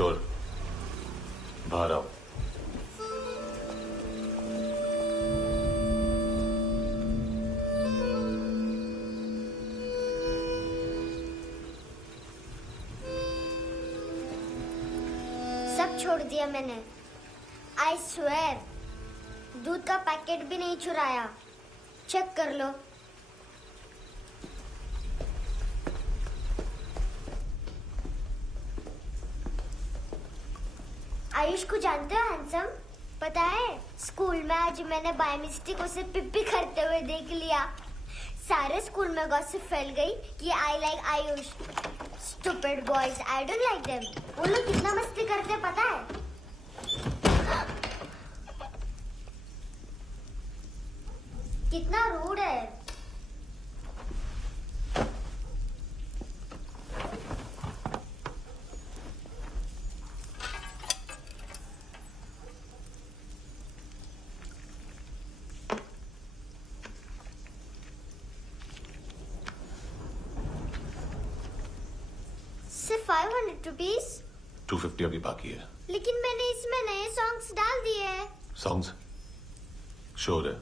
शोर, बाहर आओ। सब छोड़ दिया मैंने। आई स्वेर, दूध का पैकेट भी नहीं चुराया। चेक कर लो। आयुष को जानते हो हैंडसम? पता है स्कूल में आज मैंने बाय मिस्टेक उसे पिप्पी करते हुए देख लिया। सारे स्कूल में गॉसिप फैल गई कि I like Ayush. Stupid boys, I don't like them. वो लोग कितना मस्ती करते पता है? कितना रूड है। सिर्फ 500 रुपीज। 250 अभी बाकी है। लेकिन मैंने इसमें नए सॉन्ग्स डाल दिए हैं। सॉन्ग्स? शोर है।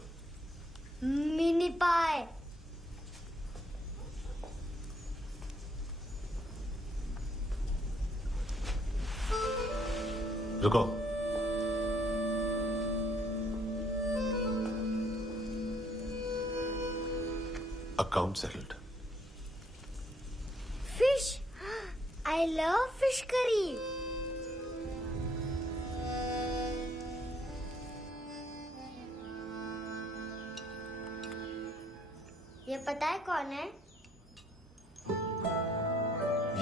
मिनी पाए। रुको। Account settled. Fish, I love fish curry. ये पता है कौन है?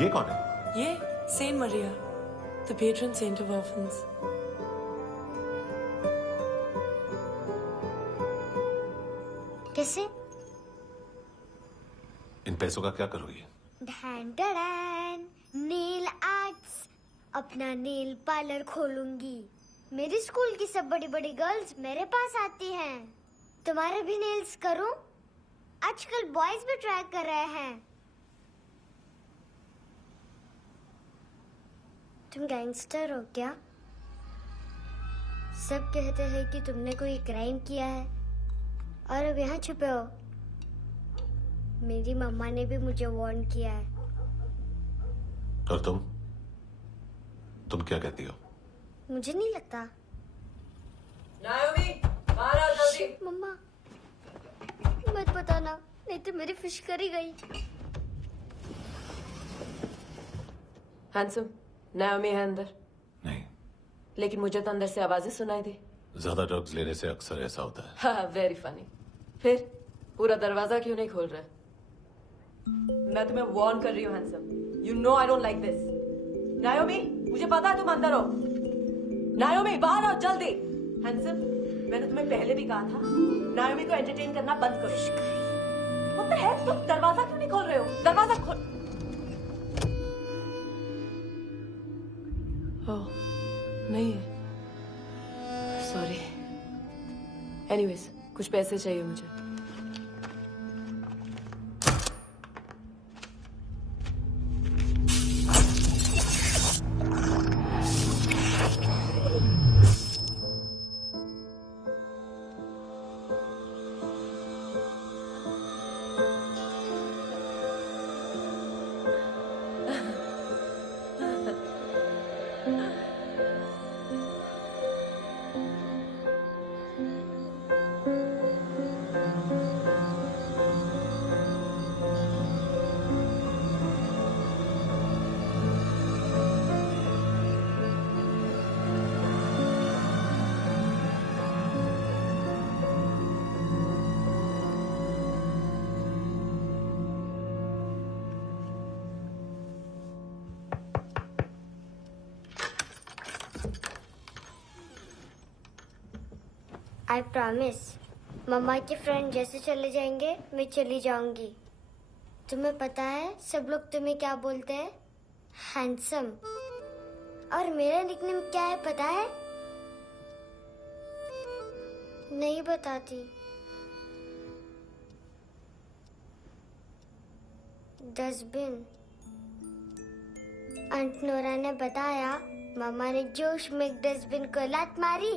ये कौन है? ये saint Maria, the patron saint of orphans. कैसे? इन पैसों का क्या करोगी? ढैन ढैन, नेल आर्ट्स। अपना नेल पार्लर खोलूंगी। मेरी स्कूल की सब बड़ी बड़ी गर्ल्स मेरे पास आती हैं। तुम्हारे भी नेल्स करूं? आजकल बॉयज भी ट्राई कर रहे हैं। तुम गैंगस्टर हो क्या? सब कहते हैं कि तुमने कोई क्राइम किया है और अब यहाँ छुपे हो। मेरी मम्मा ने भी मुझे वार्न किया है। और तुम क्या कहती हो? मुझे नहीं लगता। नायोमी, बाहर आओ जल्दी। मम्मा, मत बताना, नहीं तो मेरी फिश करी गई। हैंडसम, नायोमी है अंदर। नहीं। लेकिन मुझे तो अंदर से आवाजें सुनाई दी। ज्यादा ड्रग्स लेने से अक्सर ऐसा होता है। हाँ, वेरी फनी। फिर पूरा दरवाजा क्यों नहीं खोल रहा? मैं तुम्हें वार्न कर रही हूँ handsome. You know I don't like this. नायोमी, मुझे पता है तुम अंदर हो। नायोमी, बाहर आओ जल्दी। हैंडसम, मैंने तुम्हें पहले भी कहा था नायोमी को एंटरटेन करना बंद करो। What the heck? तुम दरवाजा क्यों नहीं खोल रहे हो? दरवाजा खोल। ओह, नहीं है। सॉरी। एनीवेज, कुछ पैसे चाहिए मुझे। आई प्रॉमिस, मम्मा के फ्रेंड जैसे चले जाएंगे मैं चली जाऊंगी। तुम्हें पता है सब लोग तुम्हें क्या बोलते हैं? हैंडसम। और मेरा निकनेम क्या है पता है? नहीं बताती। डस्टबिन। आंट नोरा ने बताया मामा ने जोश में एक डस्टबिन को लात मारी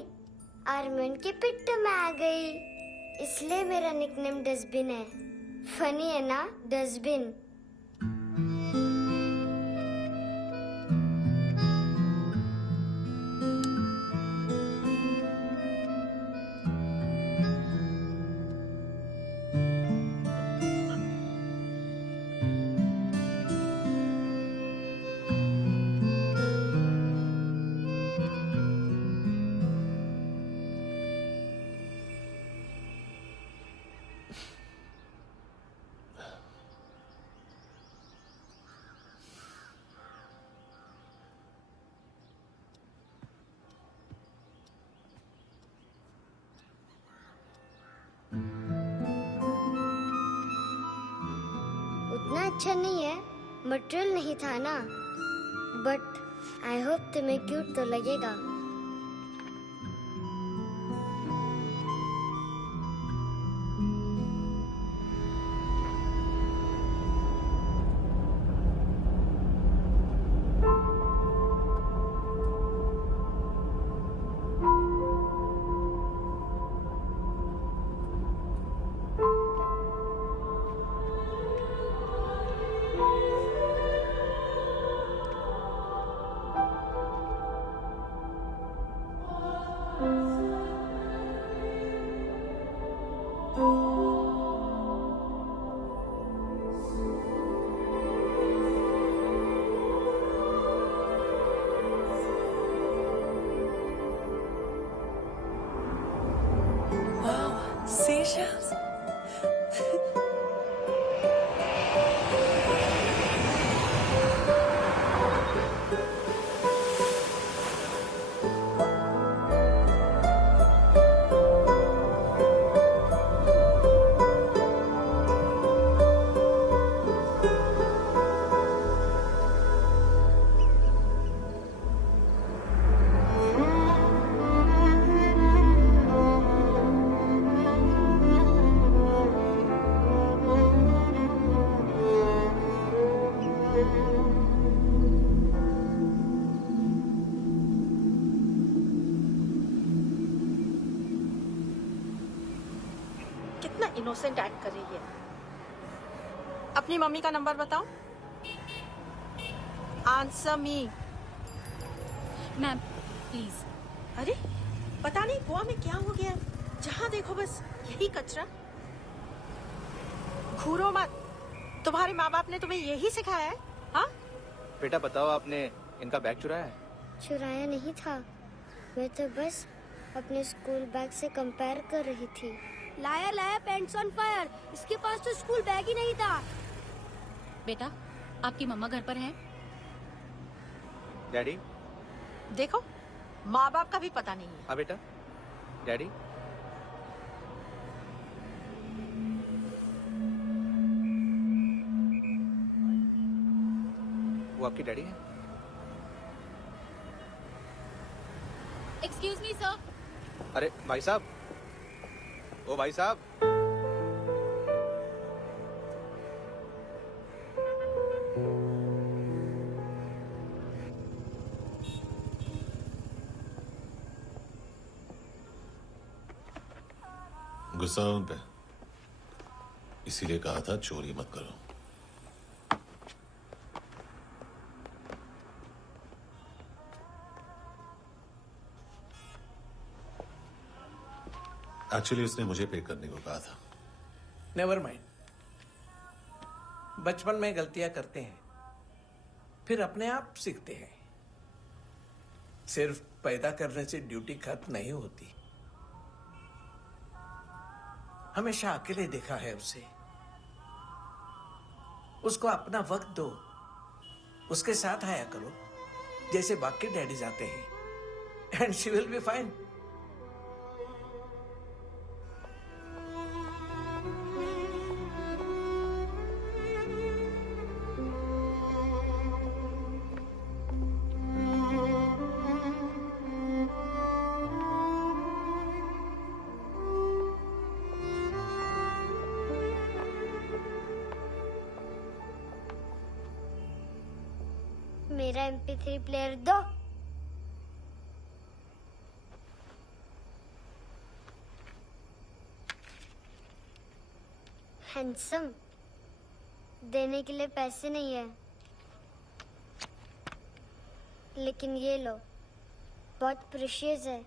और मैं उनके पिट्ठू में आ गई। इसलिए मेरा निकनेम डस्टबिन है। फनी है ना, डस्टबिन। उतना अच्छा नहीं है, मटेरियल नहीं था ना, बट आई होप तुम्हें क्यूट तो लगेगा। Seashells? कितना इनोसेंट एक्ट कर रही है। अपनी मम्मी का नंबर बताओ। Answer me. Ma'am please. अरे पता नहीं गोवा में क्या हो गया है, जहाँ देखो बस यही कचरा। घूरो मत, तुम्हारे माँ बाप ने तुम्हें यही सिखाया है? हाँ बेटा बताओ, आपने इनका बैग चुराया है? चुराया नहीं था, मैं तो बस अपने स्कूल बैग से कंपेयर कर रही थी। लाया लाया पैंट्स ऑन फायर, इसके पास तो स्कूल बैग ही नहीं था। बेटा आपकी मम्मा घर पर हैं? डैडी? देखो, माँ बाप का भी पता नहीं है। हाँ बेटा। डैडी? वो आपकी डैडी है? Excuse me sir. अरे भाई साहब, ओ भाई साहब। गुस्सा उन पे, इसीलिए कहा था चोरी मत करो। एक्चुअली उसने मुझे पे करने को कहा था। नेवर माइंड, बचपन में गलतियां करते हैं, फिर अपने आप सीखते हैं। सिर्फ पैदा करने से ड्यूटी खत्म नहीं होती। हमेशा अकेले देखा है उसे। उसको अपना वक्त दो, उसके साथ आया करो जैसे बाकी डैडीज आते हैं, and she will be fine. मेरा MP3 प्लेयर दो। हैंडसम, देने के लिए पैसे नहीं है, लेकिन ये लो, बहुत प्रेशियस है,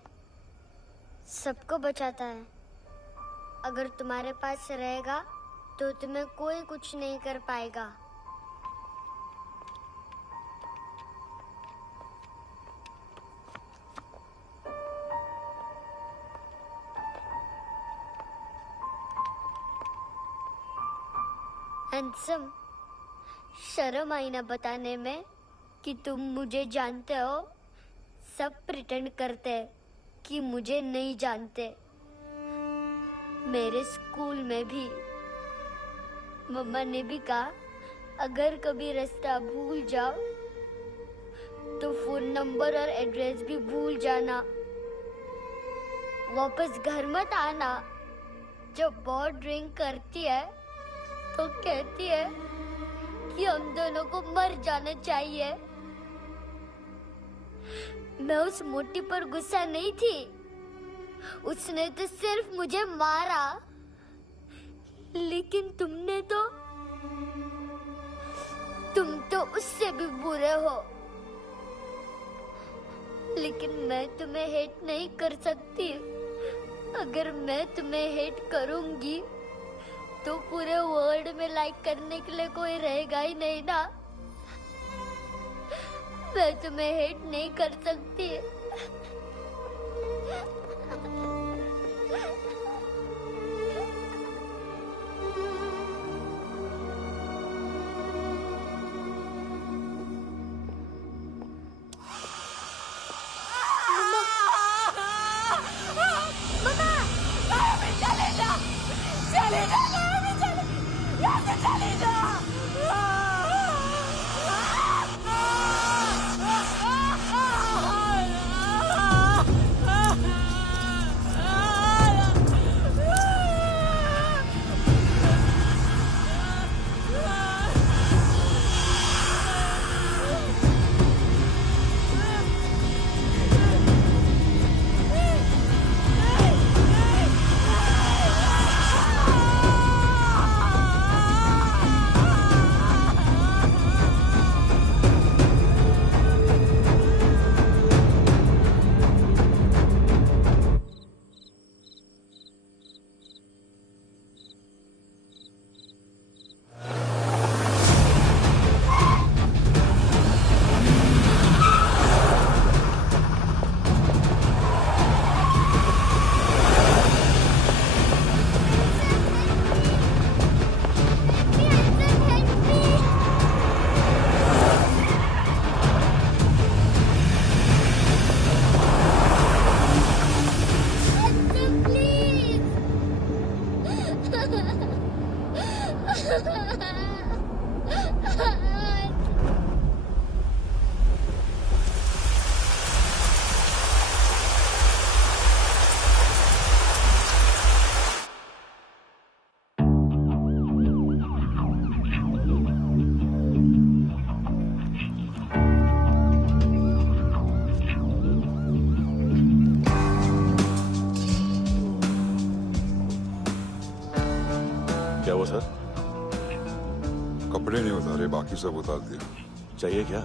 सबको बचाता है। अगर तुम्हारे पास रहेगा तो तुम्हें कोई कुछ नहीं कर पाएगा। हैंडसम, शर्म आई ना बताने में कि तुम मुझे जानते हो। सब प्रिटेंड करते हैं कि मुझे नहीं जानते। मेरे स्कूल में भी मम्मा ने भी कहा, अगर कभी रास्ता भूल जाओ तो फोन नंबर और एड्रेस भी भूल जाना, वापस घर मत आना। जब बहुत ड्रिंक करती है तो कहती है कि हम दोनों को मर जाना चाहिए। मैं उस मोटी पर गुस्सा नहीं थी, उसने तो सिर्फ मुझे मारा, लेकिन तुम तो उससे भी बुरे हो। लेकिन मैं तुम्हें हेट नहीं कर सकती। अगर मैं तुम्हें हेट करूंगी तो पूरे वर्ल्ड में लाइक करने के लिए कोई रहेगा ही नहीं ना। मैं तुम्हें हेट नहीं कर सकती। क्या हुआ सर? कपड़े नहीं उतारे, बाकी सब उतार दिए। चाहिए क्या?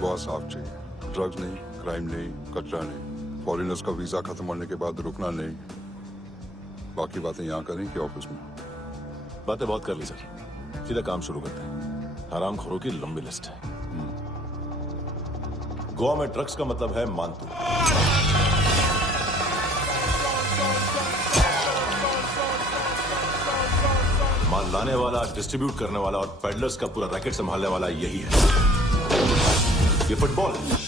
बहुत साफ चाहिए। ड्रग्स नहीं, क्राइम नहीं, कचरा नहीं। फॉरेनर्स का वीजा खत्म होने के बाद रुकना नहीं। बाकी बातें यहाँ करें कि ऑफिस में? बातें बहुत कर ली सर, सीधा काम शुरू करते हैं। हरामखोरों की लंबी लिस्ट है। गोवा में ड्रग्स का मतलब है मानतू। माल लाने वाला, डिस्ट्रीब्यूट करने वाला और पेडलर्स का पूरा रैकेट संभालने वाला यही है। ये फुटबॉल है,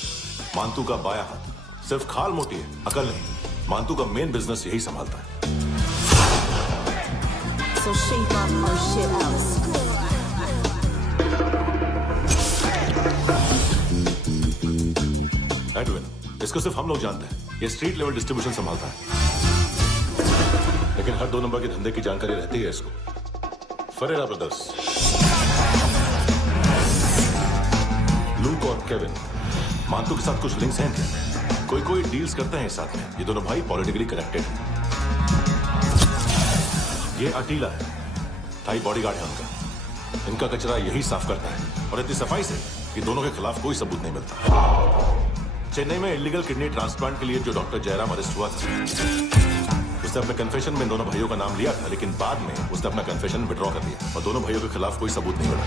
मानतू का बाया हाथ। सिर्फ खाल मोटी है, अकल नहीं। मानतू का मेन बिजनेस यही संभालता है। So shake off our shit out. Edwin, इसको सिर्फ हम लोग जानते हैं। ये स्ट्रीट लेवल डिस्ट्रीब्यूशन संभालता है, लेकिन हर 2 नंबर के धंधे की जानकारी रहती है इसको। फरेरा ब्रदर्स, लूक और केविन, मानतू के साथ कुछ लिंक्स हैं क्या? कोई डील्स करते हैं साथ में। ये दोनों भाई पॉलिटिकली कनेक्टेड हैं। ये अटीला है, थाई बॉडीगार्ड है उनका। इनका कचरा यही साफ करता है, और इतनी सफाई से कि दोनों के खिलाफ कोई सबूत नहीं मिलता। चेन्नई में इलीगल किडनी ट्रांसप्लांट के लिए जो डॉक्टर जयराम अरेस्ट हुआ था, उसने अपने कन्फेशन में दोनों भाइयों का नाम लिया था, लेकिन बाद में उसने अपना कन्फेशन विड्रॉ कर दिया और दोनों भाइयों के खिलाफ कोई सबूत नहीं मिला।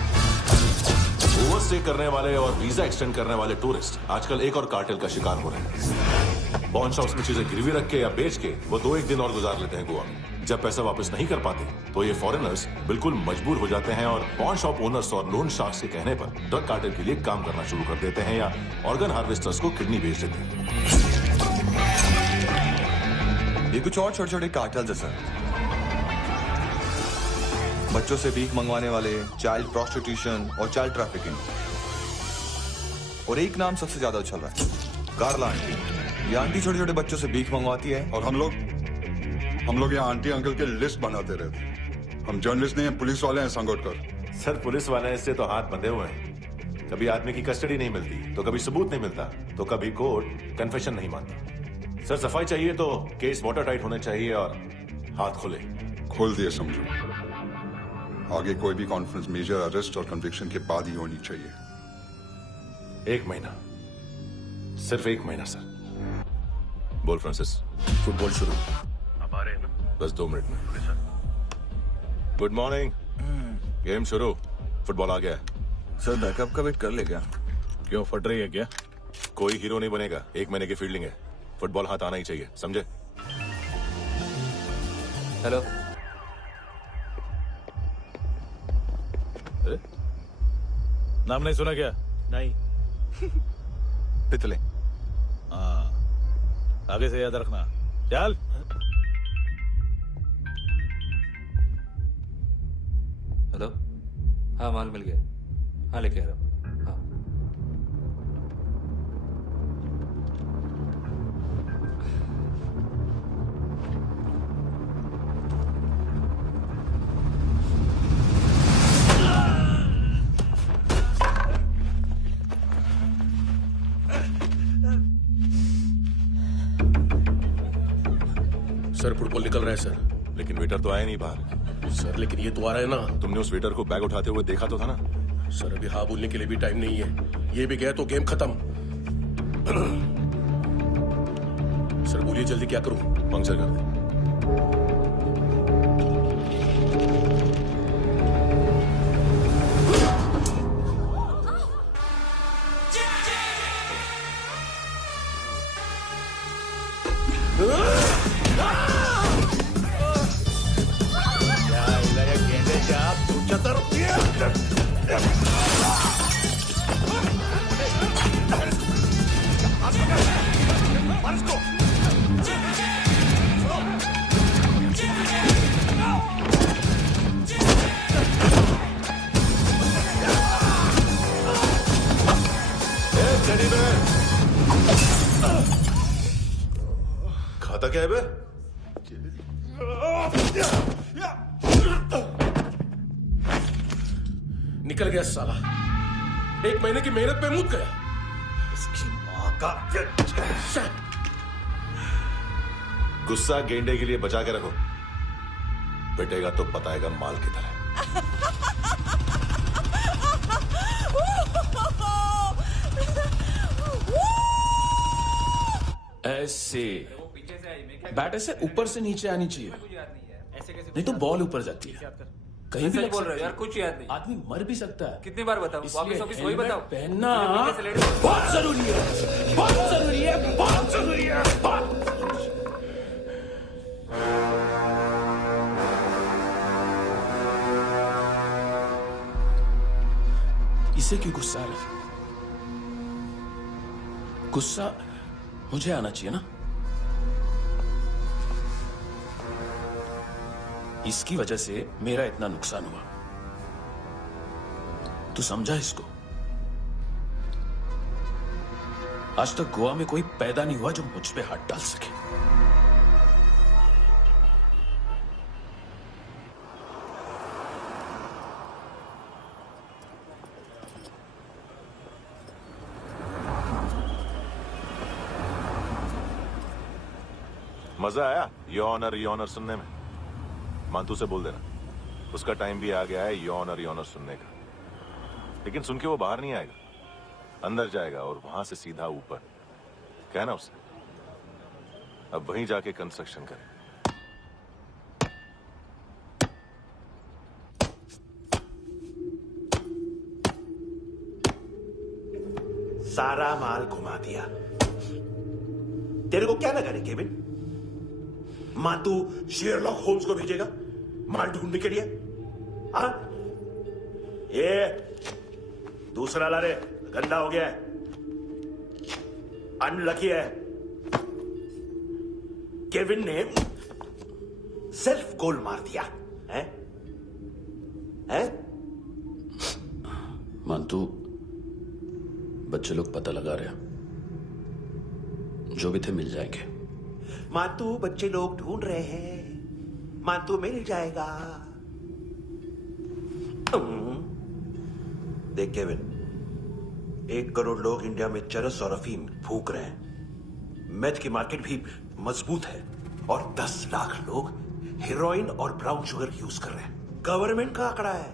ओवरस्टे करने वाले और वीजा एक्सटेंड करने वाले टूरिस्ट आजकल एक और कार्टेल का शिकार हो रहे हैं। पॉन शॉप्स में चीजें गिरवी रख के या बेच के वो 2-1 दिन और गुजार लेते हैं गोवा में। जब पैसा वापस नहीं कर पाते तो ये फॉरेनर्स बिल्कुल मजबूर हो जाते हैं और पॉन शॉप ओनर्स और लोन शार्क्स के कहने पर ड्रग कार्टेल के लिए काम करना शुरू कर देते हैं या ऑर्गन हार्वेस्टर्स को किडनी बेच देते हैं। ये कुछ और छोटे छोटे कार्टेल्स है सर। बच्चों से भीख मंगवाने वाले, चाइल्ड प्रोस्टिट्यूशन और चाइल्ड ट्रैफिकिंग। और एक नाम सबसे ज्यादा उछल रहा है, कार्ला आंटी। ये आंटी छोटे छोटे बच्चों से भीख मंगवाती है। और हम लोग यहाँ आंटी अंकल के लिस्ट बनाते रहते हैं। हम जर्नलिस्ट नहीं हैं, पुलिस वाले हैं संगोटकर। सर पुलिस वाले इससे तो हाथ बंधे हुए हैं। कभी आदमी की कस्टडी नहीं मिलती तो कभी सबूत नहीं मिलता तो कभी कोर्ट कन्फेशन नहीं मानता। सर सफाई चाहिए तो केस वाटर टाइट होने चाहिए और हाथ खुले। खोल दिए समझो। आगे कोई भी कॉन्फ्रेंस मेजर अरेस्ट और कन्विक्शन के बाद ही होनी चाहिए। 1 महीना, सिर्फ 1 महीना सर। बोल फ्रांसिस। फुटबॉल शुरू आप आ रहे हैं ना? बस 2 मिनट में। Good morning. गेम शुरू। फुटबॉल आ गया है। सर बैकअप का वेट कर ले क्या? क्यों फट रही है क्या? कोई हीरो नहीं बनेगा, 1 महीने की फील्डिंग है। फुटबॉल हाथ आना ही चाहिए, समझे? हेलो। नाम नहीं सुना क्या? नहीं। पितले। हाँ, आगे से याद रखना। चल। हेलो। हाँ माल मिल गया। हाँ लेके आ रहा हूँ। हाँ। सर फुटबॉल निकल रहा है सर। लेकिन वेटर तो आया नहीं बाहर। सर लेकिन ये तो आ रहा है ना। तुमने उस वेटर को बैग उठाते हुए देखा तो था ना? सर अभी हाँ बोलने के लिए भी टाइम नहीं है। ये भी गया तो गेम खत्म। सर बोलिए जल्दी क्या करूं? पंक्चर कर दे। खाता क्या है बे? निकल गया साला। 1 महीने की मेहनत पे मुद गया। इसकी माँ का। गुस्सा गेंडे के लिए बचा के रखो, पिटेगा तो बताएगा माल की तरह। ऐसे बैट ऐसे ऊपर से नीचे आनी चाहिए, नहीं तो बॉल ऊपर जाती है। कहीं भी बोल रहे हो यार, कुछ याद नहीं। आदमी मर भी सकता है। कितनी बार बताऊं? वापिस वापिस वही बताओ। पहनना बहुत जरूरी है, बहुत जरूरी है, बहुत जरूरी है, बहुत। इसे क्यों गुस्सा आ रहा? गुस्सा मुझे आना चाहिए ना। इसकी वजह से मेरा इतना नुकसान हुआ। तू समझा इसको? आज तक गोवा में कोई पैदा नहीं हुआ जो मुझ पे हाथ डाल सके। मजा आया ये ऑनर सुनने में? मांतू से बोल देना उसका टाइम भी आ गया है यौन और यौनर सुनने का। लेकिन सुन के वो बाहर नहीं आएगा, अंदर जाएगा और वहां से सीधा ऊपर। कहना उसे अब वहीं जाके कंस्ट्रक्शन करे। सारा माल घुमा दिया। तेरे को क्या लगा रे केविन? मां तू शेरलॉक होम्स को भेजेगा माल ढूंढने के लिए? हाँ? ये दूसरा ला रे, गंदा हो गया है, अनलकी है। केविन ने सेल्फ गोल मार दिया है? है? मानतू, बच्चे लोग पता लगा रहे हैं, जो भी थे मिल जाएंगे। मानतू, बच्चे लोग ढूंढ रहे हैं, मानतू मिल जाएगा। देख केविन, 1 करोड़ लोग इंडिया में चरस और अफीम फूक रहे हैं। मेथ की मार्केट भी मजबूत है और 10 लाख लोग हेरोइन और ब्राउन शुगर यूज कर रहे हैं। गवर्नमेंट का आंकड़ा है,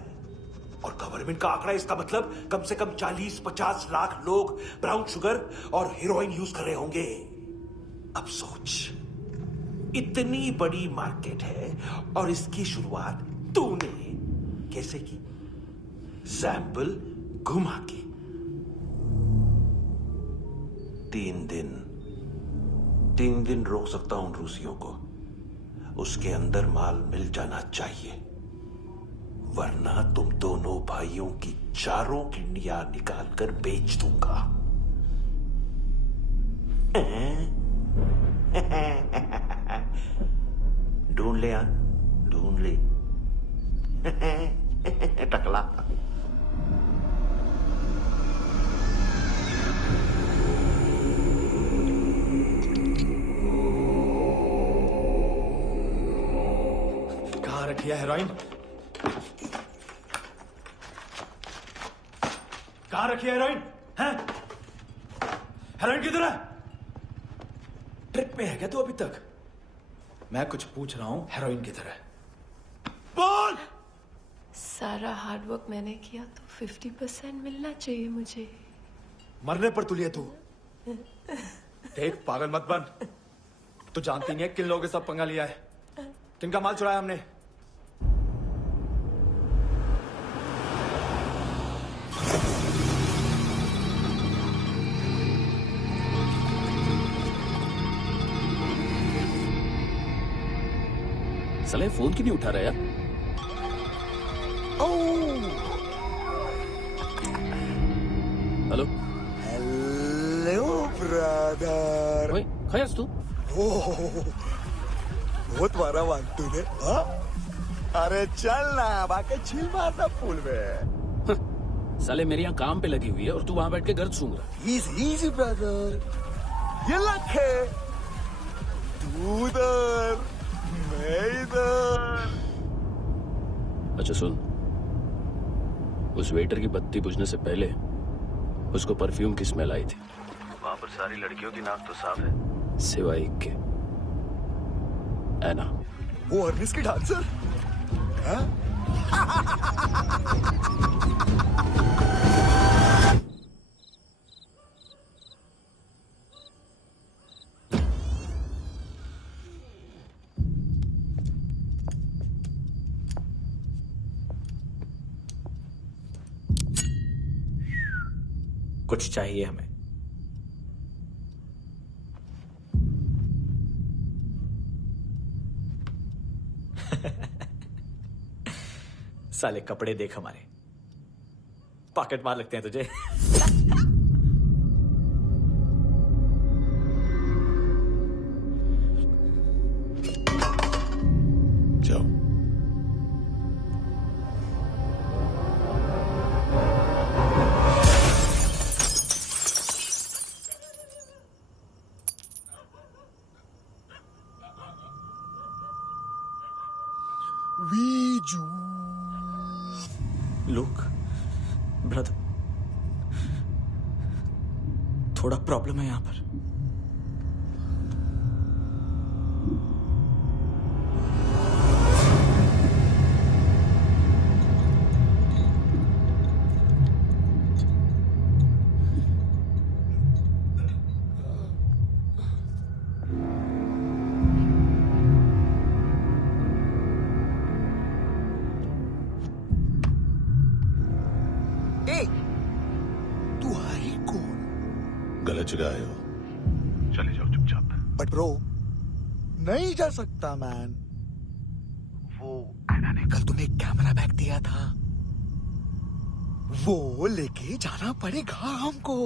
और गवर्नमेंट का आंकड़ा इसका मतलब कम से कम 40-50 लाख लोग ब्राउन शुगर और हेरोइन यूज कर रहे होंगे। अब सोच, इतनी बड़ी मार्केट है और इसकी शुरुआत तूने कैसे की? सैंपल घुमा के। 3 दिन रोक सकता हूं रूसियों को, उसके अंदर माल मिल जाना चाहिए, वरना तुम दोनों भाइयों की चारों किडनियां निकालकर बेच दूंगा। ढूंढ ले, ढूंढ ले टकला। कहाँ रखी है हेरोइन? कहाँ रखी है हेरोइन? हैं? हेरोइन किधर है? ट्रिप पे है क्या तू अभी तक? मैं कुछ पूछ रहा हूं, हेरोइन किधर है? बोल! सारा हार्डवर्क मैंने किया तो 50% मिलना चाहिए मुझे। मरने पर तुलिए तू। देख, पागल मत बन। तू जानती नहीं है किन लोगों के साथ पंगा लिया है, किनका माल चुराया हमने। साले फोन क्यों नहीं उठा रहा यार? Hello hello brother. ओए, खैस तू? बहुत मारा मानतू ने। हाँ? अरे चल ना, बाकी चिल मारना पूल में। साले मेरी यहाँ काम पे लगी हुई है और तू वहां बैठ के गर्द सूंघ रहा। इजी ब्रदर, ये लक है। तू उधर, मैं इधर। अच्छा सुन, उस वेटर की बत्ती बुझने से पहले उसको परफ्यूम की स्मेल आई थी। वहां पर सारी लड़कियों की नाक तो साफ है, सिवाय एक के, एना। वो अर्निस की डांसर? हाँ? कुछ चाहिए हमें। साले कपड़े देख हमारे, पॉकेट मार लगते हैं तुझे। जाओ। लुक ब्रदर, थोड़ा प्रॉब्लम है यहां पर। गलत जगह आए हो, चले जाओ चुपचाप। बट ब्रो, नहीं जा सकता मैन। वो एना ने कल तुम्हें एक कैमरा बैग दिया था, वो लेके जाना पड़ेगा हमको।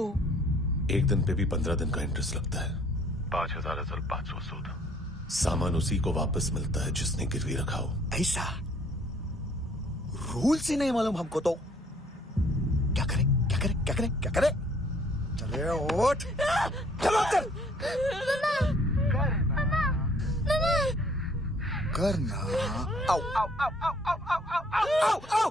एक दिन पे भी 15 दिन का इंटरेस्ट लगता है। 5,000 असल 500 सूद। सामान उसी को वापस मिलता है जिसने गिरवी रखा हो। ऐसा रूल्स ही नहीं मालूम हमको तो। क्या करें क्या करें क्या करें क्या करें? चले उठ, चलो चल। करना आओ आओ आओ आओ आओ आओ आओ आओ आओ।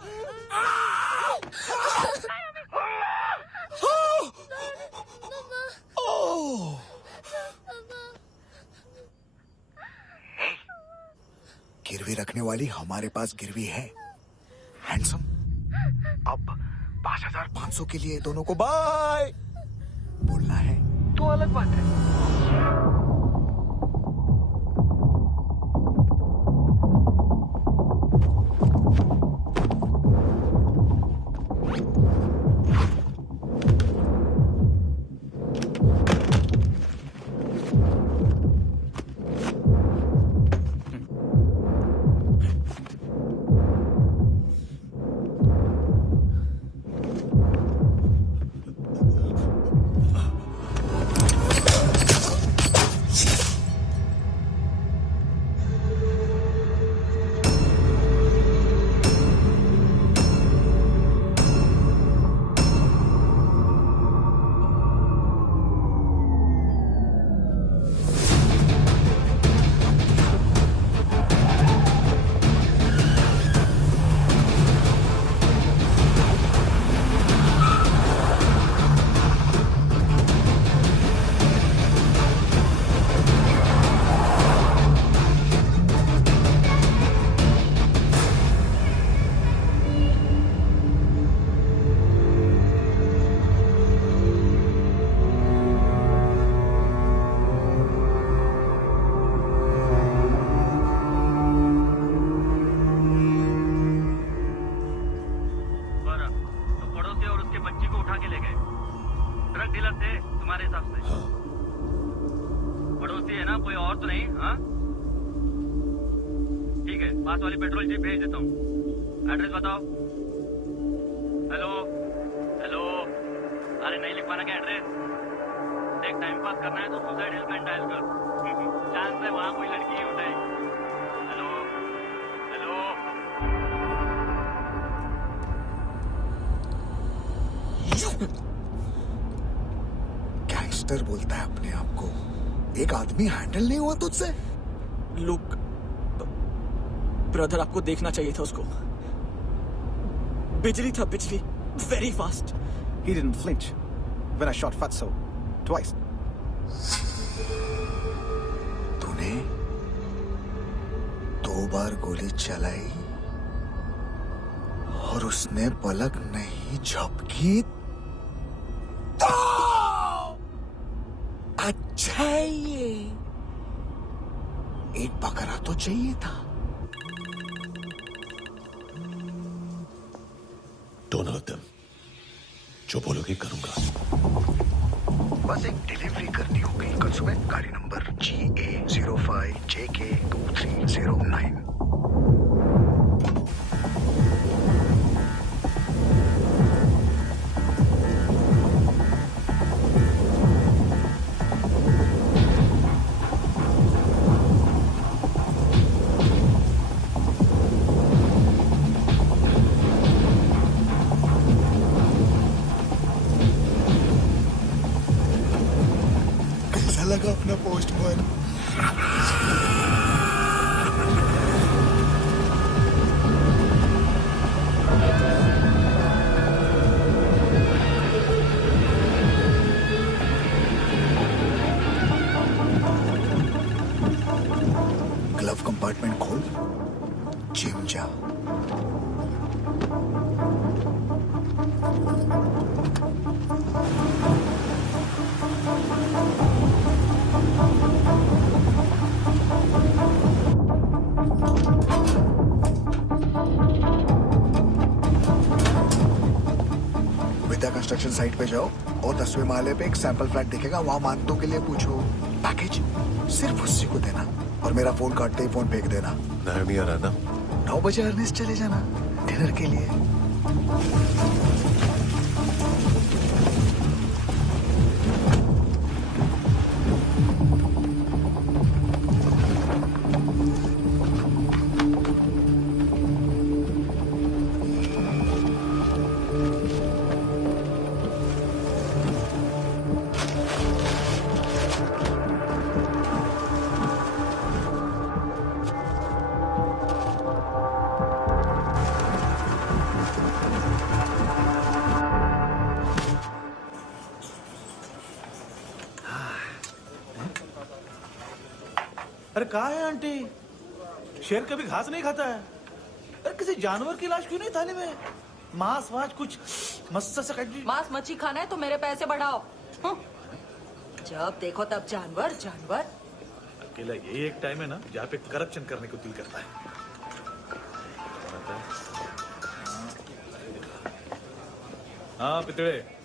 गिरवी रखने वाली हमारे पास गिरवी है हैंडसम। अब 5,500 के लिए दोनों को बाय बोलना है तो अलग बात है। पास वाली पेट्रोल जीप भेज देता हूँ। एड्रेस बताओ। हेलो हेलो, अरे नहीं लिखवाना क्या एड्रेस? देख टाइम पास करना है तो सुसाइड हेल्पलाइन डायल कर। चांस है वहाँ कोई लड़की ही उठाए। Hello hello. गैंगस्टर बोलता है अपने आप को। एक आदमी हैंडल नहीं हुआ तुझसे? लुक ब्रदर, आपको देखना चाहिए था उसको। बिजली था, बिजली, very fast. He didn't flinch when I shot Fatso twice. तूने 2 बार गोली चलाई और उसने पलक नहीं झपकी तो अच्छा ये एक बकरा तो चाहिए था। Don't hurt them. जो बोलोगे करूंगा। बस एक डिलीवरी करनी होगी कल सुबह। गाड़ी नंबर GA05JK2309। लगा अपना पोस्टमैन। ग्लव कंपार्टमेंट खोल, जिम जा। विद्या कंस्ट्रक्शन साइट पे जाओ, और 10वें माले पे एक सैंपल फ्लैट दिखेगा, वहां मानतों के लिए पूछो। पैकेज सिर्फ उसी को देना और मेरा फोन काटते ही फोन फेंक देना। नहीं आ रहा ना? 9 बजे अर्नेस्ट चले जाना डिनर के लिए। अरे कहा है आंटी? शेर कभी घास नहीं खाता है। अरे किसी जानवर की लाश क्यों नहीं थाली में? मांस वास कुछ मस्त से काट। मांस मच्छी खाना है तो मेरे पैसे बढ़ाओ। जब देखो तब जानवर जानवर। अकेला यही एक टाइम है ना जहाँ पे करप्शन करने को दिल करता है। हाँ पितड़े।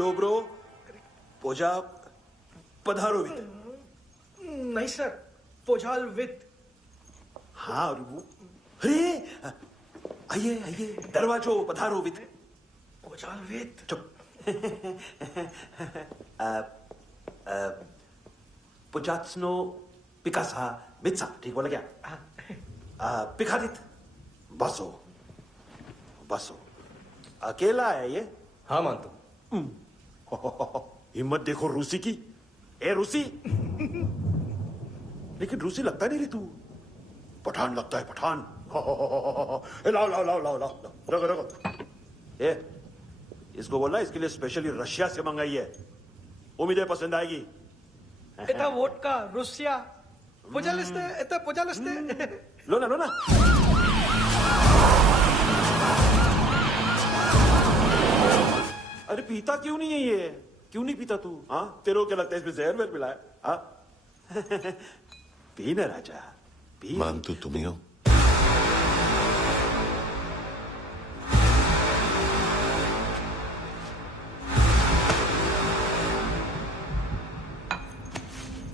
डोब्रो पोजा पधारोवित। नहीं सर, पोजाल विथ। हाँ अरे आइए आइए, दरवाजो पधारोवित। पोजाल विथ। चुप। पुजात्सनो पिकासा मित्सा, ठीक बोला क्या? पिखादित बसो बसो। अकेला है ये? हाँ मानतो। हिम्मत देखो रूसी की। ए रूसी। लेकिन रूसी लगता नहीं रे तू, पठान लगता है पठान। लाओ लाओ लाओ लाओ लाओ, रखो रखो। ए इसको बोलना इसके लिए स्पेशली रशिया से मंगाई है, उम्मीद है पसंद आएगी। इतना वोडका रुसिया पोजालिस्ते, इतना पोजालिस्ते। लो ना लो ना। अरे पीता क्यों नहीं है ये? क्यों नहीं पीता तू? हाँ तेरे को क्या लगता है इसमें जहर वेर मिला है? हाँ पी ना राजा पी। मानतू तुम ही हो?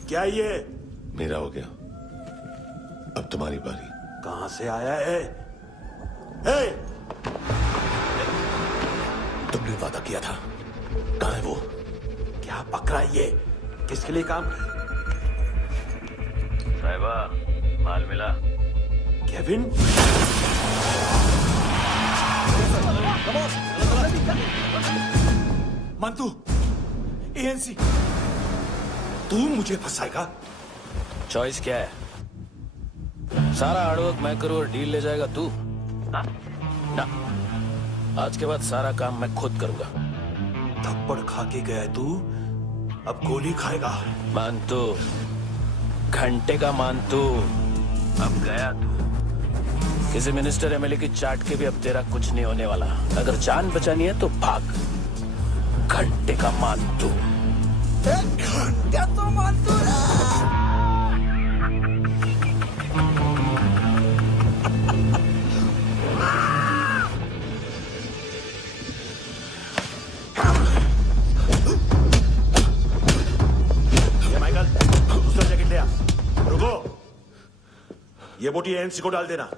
क्या ये? मेरा हो गया, अब तुम्हारी बारी। कहां से आया है? ए! तुमने वादा किया था, कहां है वो? क्या पकड़ा ये? किसके लिए काम? साहिबा माल मिला? केविन? मंतू, एएनसी। तू मुझे फंसाएगा? चॉइस क्या है? सारा हार्डवर्क मैं करूं और डील ले जाएगा तू? ना, आज के बाद सारा काम मैं खुद करूंगा। थप्पड़ खा के गया तू, अब गोली खाएगा। मानतू, घंटे का मानतू, अब गया तू। किसी मिनिस्टर एमएलए की चाट के भी अब तेरा कुछ नहीं होने वाला। अगर जान बचानी है तो भाग। घंटे का मानतू। घंटा तो मानतू ना। माइकल, दूसरा जैकेट ले आ। रुको, ये बोटी एएनसी को डाल देना।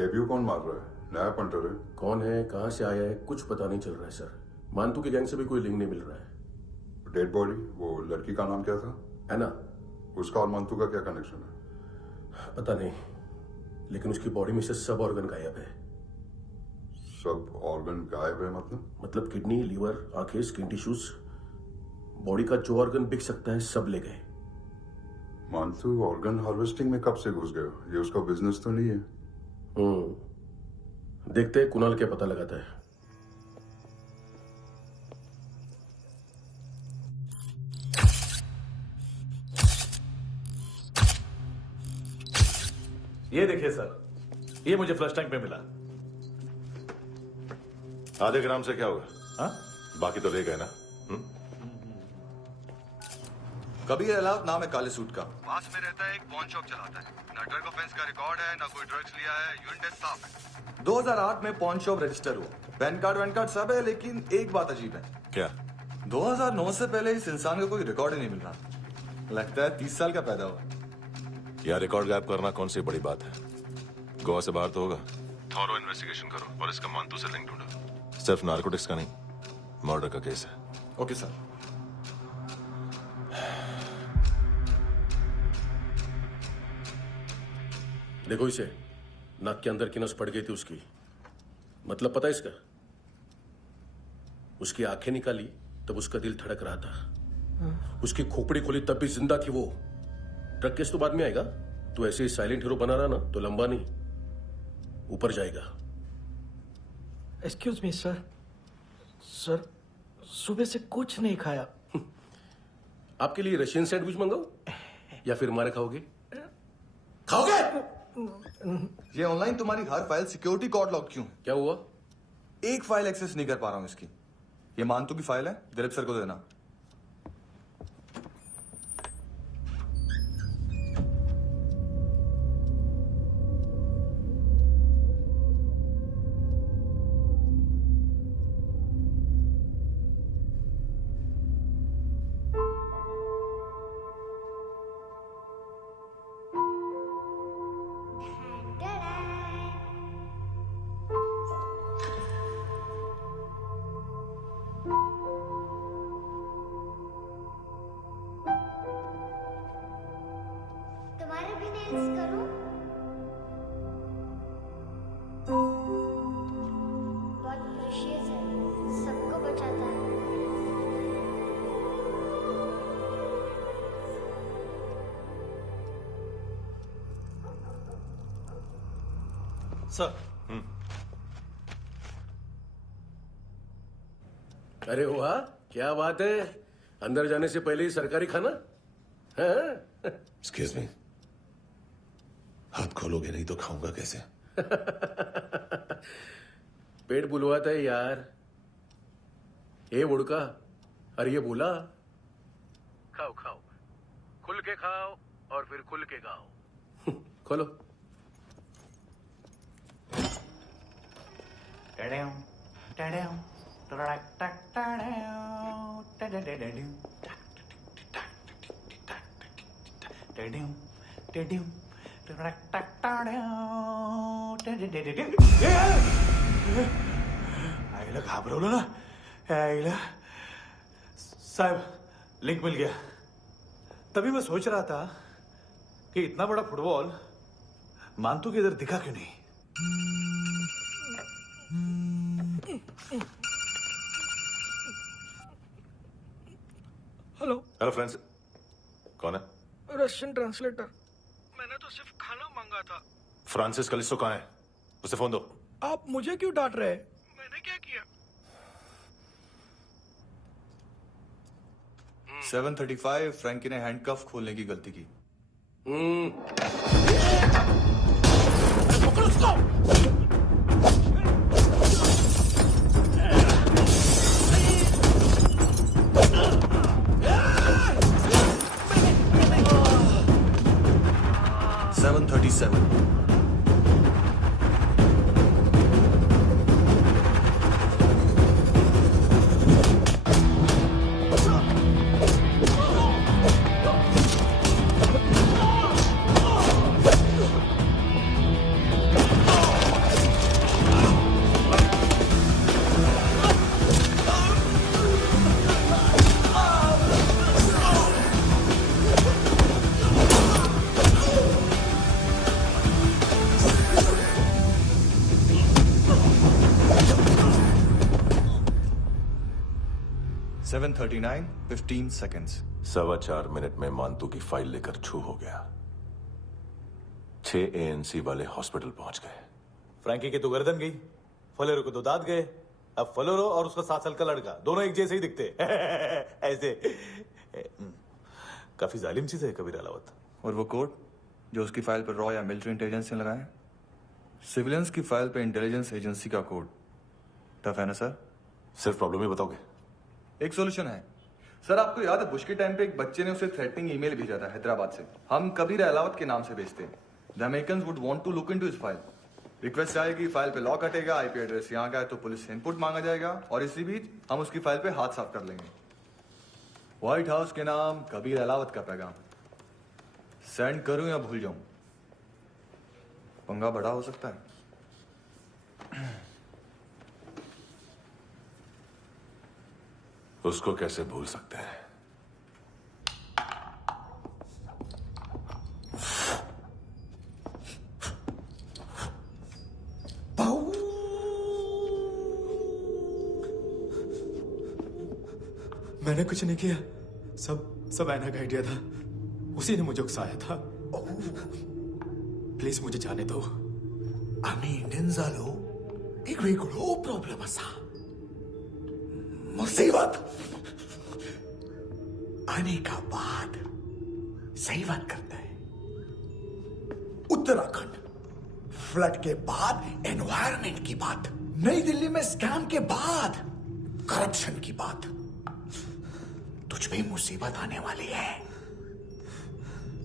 डेब्यू कौन मार रहा है? नया पंटर है। कौन है, कहां से आया है, कुछ पता नहीं चल रहा है सर। मानतू की गैंग से भी कोई लिंक नहीं मिल रहा है। डेड बॉडी, वो लड़की का नाम क्या था? एना। उसका और मानतू का क्या कनेक्शन है? पता नहीं, लेकिन उसकी बॉडी में से सब ऑर्गन गायब है। सब ऑर्गन गायब है मतलब किडनी, लीवर, आंखें, स्किन टिश्यूज, बॉडी का जो ऑर्गन बिक सकता है सब ले गए। मानतू ऑर्गन हार्वेस्टिंग में कब से घुस गए? ये उसका बिजनेस तो नहीं है? देखते हैं कुणाल क्या पता लगाता है। ये देखिए सर, ये मुझे फ्लश टैंक में मिला। आधे ग्राम से क्या होगा? हाँ? बाकी तो ले गए ना? कबीर अलाउद्दीन नाम है काले सूट का, पास में रहता है, एक पॉन शॉप चलाता है। ना ड्रग ऑफेंस का रिकॉर्ड है, ना कोई ड्रग्स लिया है, यूनिट साफ है। 2008 में पॉन शॉप रजिस्टर हुआ, पैन कार्ड वैन कार्ड सब है, लेकिन एक बात अजीब है। क्या? 2009 से पहले इस इंसान का कोई रिकॉर्ड ही नहीं मिल रहा। लगता है 30 साल का पैदा हुआ। यार रिकॉर्ड गायब करना कौन सी बड़ी बात है? गोवा से बाहर तो होगा। थॉरो इन्वेस्टिगेशन करो और इसका मानतू से लिंक ढूंढो। सिर्फ नार्कोटिक्स का नहीं, मर्डर का केस है। Okay sir. देखो इसे, नाक के अंदर की नस पड़ गई थी उसकी। मतलब पता है इसका? उसकी आंखें निकाली तब उसका दिल धड़क रहा था। उसकी खोपड़ी खोली तब भी जिंदा थी वो। ड्रग केस तो बाद में आएगा। तो ऐसे ही साइलेंट हीरो बना रहा ना तो लंबा नहीं, ऊपर जाएगा। Excuse me sir. सर, सुबह से कुछ नहीं खाया। आपके लिए रशियन सैंडविच मंगाओ या फिर मारे खाओगे? खाओगे? ये ऑनलाइन तुम्हारी हर फाइल सिक्योरिटी कॉर्ड लॉक क्यों? क्या हुआ? एक फाइल एक्सेस नहीं कर पा रहा हूं इसकी। ये मानतू की फाइल है, दिलीप सर को देना। तुम्हारे भी नेल्स करूं? बहुत प्रेशियस है, सबको बचाता है। सर। अरे वाह, क्या बात है। अंदर जाने से पहले ही सरकारी खाना। एक्सक्यूज मी, हाथ खोलोगे नहीं तो खाऊंगा कैसे? पेट बुलवाता है यार। ए बुड़का, अरे ये बोला। खाओ खाओ, खुल के खाओ और फिर खुल के खाओ। खोलो। आईला घाबरवलं ना। आईला साहब, लिंक मिल गया। तभी मैं सोच रहा था कि इतना बड़ा फुटबॉल मानतू के इधर दिखा क्यों नहीं। हेलो। हेलो फ्रेंड्स, कौन है? Russian translator. मैंने तो सिर्फ खाना मांगा था। फ्रांसिस कलिस्टो कहाँ है? उसे फोन दो। आप मुझे क्यों डांट रहे हैं? मैंने क्या किया? 735 फ्रैंकी ने हैंडकफ खोलने की गलती की। पकड़ो उसको। 737 737 7:39, 15 seconds. 4.25 मिनट में मानतू की फाइल लेकर छू हो गया। 6 ANC वाले हॉस्पिटल पहुंच गए। फ्रैंकी की तो गर्दन गई, फलेरो को तो दांत गए। अब फलेरो और उसका 7 साल का लड़का दोनों एक जैसे ही दिखते ऐसे। काफी जालिम चीज है कबीर अलावत। और वो कोड जो उसकी फाइल पर रॉ या मिलिट्री इंटेलिजेंस ने लगाया, सिविलियंस की फाइल पे इंटेलिजेंस एजेंसी का कोड। टफ है ना सर? सिर्फ प्रॉब्लम ही बताओगे? एक सॉल्यूशन है सर। आपको याद है बुश के टाइम पे एक बच्चे ने उसे थ्रेटनिंग ईमेल भेजा था हैदराबाद से। हम कबीर अलावत के नाम से भेजते हैं। The Americans would want to look into his file. Request आएगी, फाइल पे लॉक हटेगा, आईपी एड्रेस यहाँ का है तो पुलिस से इनपुट मांगा जाएगा और इसी बीच हम उसकी फाइल पे हाथ साफ कर लेंगे। व्हाइट हाउस के नाम कबीर अलावत का पैगाम। सेंड करूं या भूल जाऊं, पंगा बड़ा हो सकता है। उसको कैसे भूल सकते हैं? मैंने कुछ नहीं किया, सब ऐना का आइडिया था। उसी ने मुझे उकसाया था। प्लीज मुझे जाने दो। आम्ही इंडियन झालो एक वेगळो प्रॉब्लेम असा, मुसीबत आने का बाद। सही बात करता है। उत्तराखंड फ्लड के बाद एनवायरनमेंट की बात, नई दिल्ली में स्कैम के बाद करप्शन की बात। तुझ पे मुसीबत आने वाली है,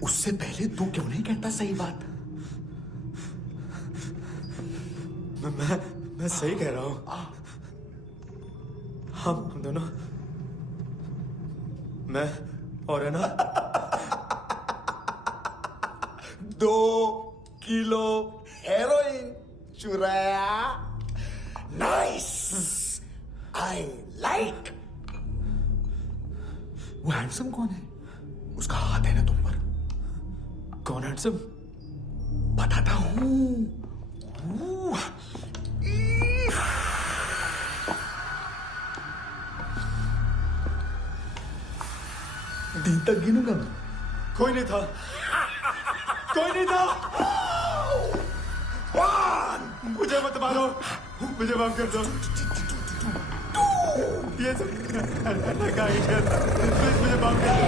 उससे पहले तू क्यों नहीं कहता सही बात? मैं सही कह रहा हूं। हम दोनों, मैं और है ना 2 किलो हेरोइन चुराया। Nice, I like. वो हैंडसम कौन है? उसका हाथ है ना तुम पर? कौन हैंडसम? बताता हूं। दिन तक गिनूंगा मैं। कोई नहीं था, कोई नहीं था। मुझे मत मारो, मुझे माफ कर दो। ये प्लीज मुझे माफ कर दो।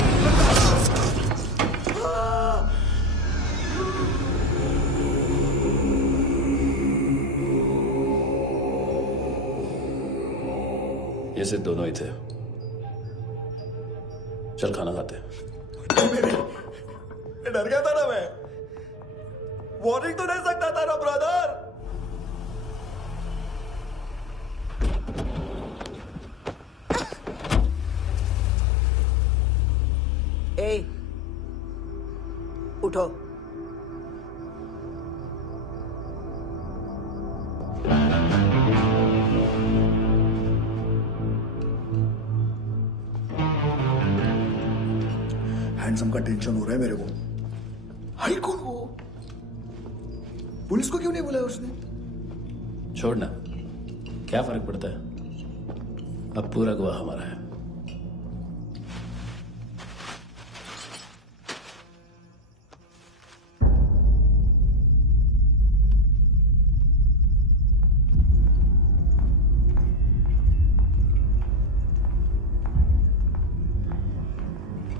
ये सिर्फ दोनों ही थे। चल खाना खाते हैं। डर गया था ना मैं। वार्निंग तो दे सकता था ना ब्रदर। ए, उठो। हैंडसम का टेंशन हो रहा है मेरे को। हाई कौन वो? पुलिस को क्यों नहीं बुलाया उसने? छोड़ना, क्या फर्क पड़ता है? अब पूरा गवाह हमारा है।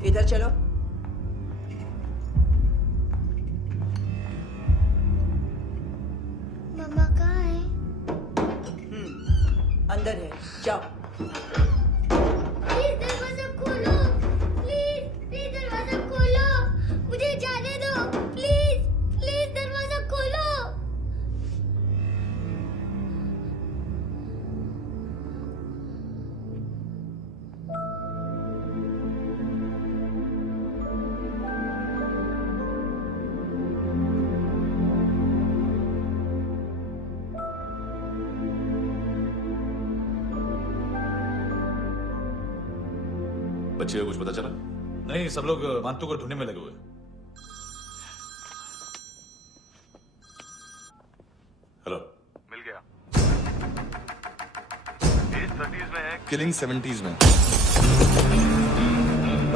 इधर चलो। मम्मा कहाँ है? अंदर है, जाओ। प्लीज दरवाजा खोलो, प्लीज दरवाजा खोलो, मुझे जाने दो, प्लीज दरवाजा खोलो। बच्चे को कुछ पता चला? नहीं, सब लोग मानतू को ढूंढने में लगे हुए। हेलो, मिल गया। एज 30s में है, किलिंग 70s में।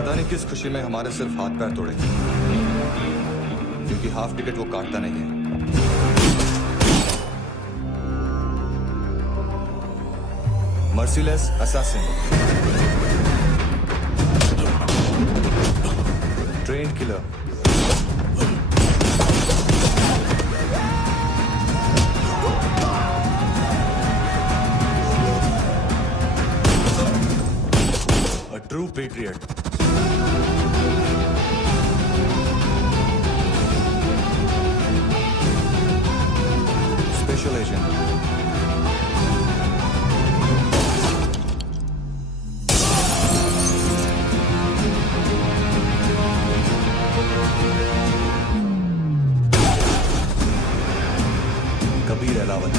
पता नहीं किस खुशी में हमारे सिर्फ हाथ पैर तोड़े, क्योंकि हाफ टिकट वो काटता नहीं है। Merciless assassin, train killer, a true patriot. Special agent. Kabir Ahlawat.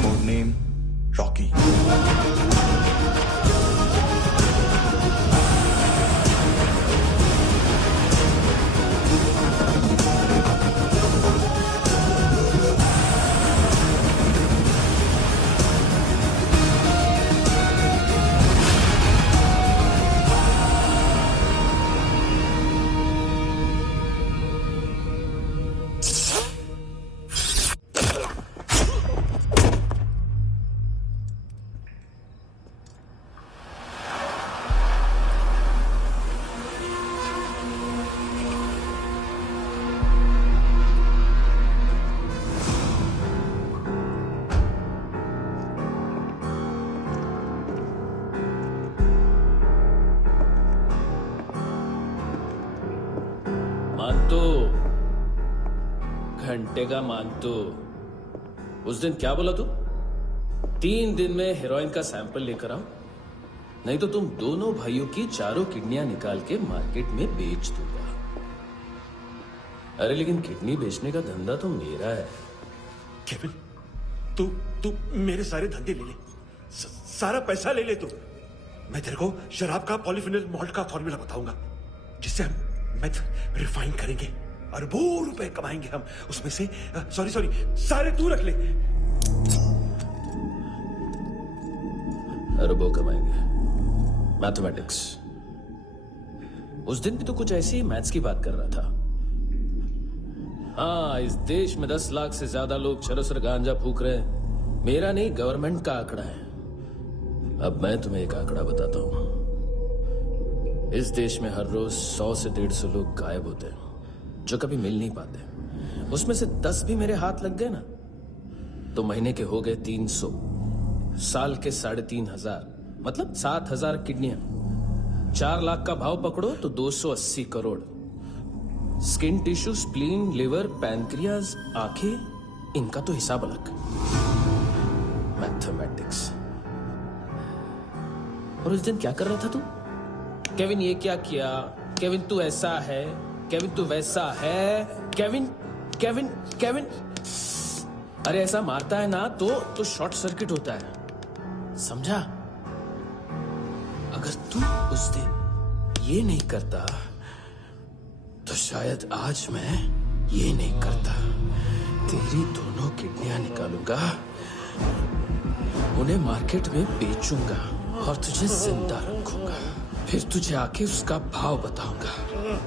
Code name Rocky. मानतो, घंटे का मानतो। उस दिन क्या बोला तू? 3 दिन में हेरोइन का सैंपल लेकर आओ, नहीं तो तुम दोनों भाइयों की चारों किडनियां निकाल के मार्केट में बेच दूंगा। अरे लेकिन किडनी बेचने का धंधा तो मेरा है। केविन, तू मेरे सारे धंधे ले ले, सारा पैसा ले ले तू। मैं तेरे को शराब का पॉलीफिनल मॉल्ट का फॉर्मूला बताऊंगा, जिससे हम मेथ रिफाइन करेंगे, अरबों रुपए कमाएंगे हम उसमें से। सॉरी सारे तू रख ले। अरबों कमाएंगे, मैथमेटिक्स। उस दिन भी तो कुछ ऐसी मैथ्स की बात कर रहा था। हाँ, इस देश में 10 लाख से ज्यादा लोग चरस और गांजा फूक रहे हैं। मेरा नहीं, गवर्नमेंट का आंकड़ा है। अब मैं तुम्हें एक आंकड़ा बताता हूं। इस देश में हर रोज 100 से 150 लोग गायब होते हैं, जो कभी मिल नहीं पाते। उसमें से 10 भी मेरे हाथ लग गए ना, तो महीने के हो गए 300, साल के 3,500, मतलब 7,000 किडनियां। 4 लाख का भाव पकड़ो तो 280 crore. Skin tissue, spleen, liver, pancreas, आंखें, इनका तो हिसाब अलग। मैथमेटिक्स। और उस दिन क्या कर रहा था तू? केविन ये क्या किया, केविन तू ऐसा है, केविन तू वैसा है, केविन केविन केविन। अरे ऐसा मारता है ना तो शॉर्ट सर्किट होता है, समझा? अगर तू उस दिन ये नहीं करता तो शायद आज मैं ये नहीं करता। तेरी दोनों किडनियां निकालूंगा, उन्हें मार्केट में बेचूंगा और तुझे जिंदा रखूंगा। फिर तुझे आके उसका भाव बताऊंगा।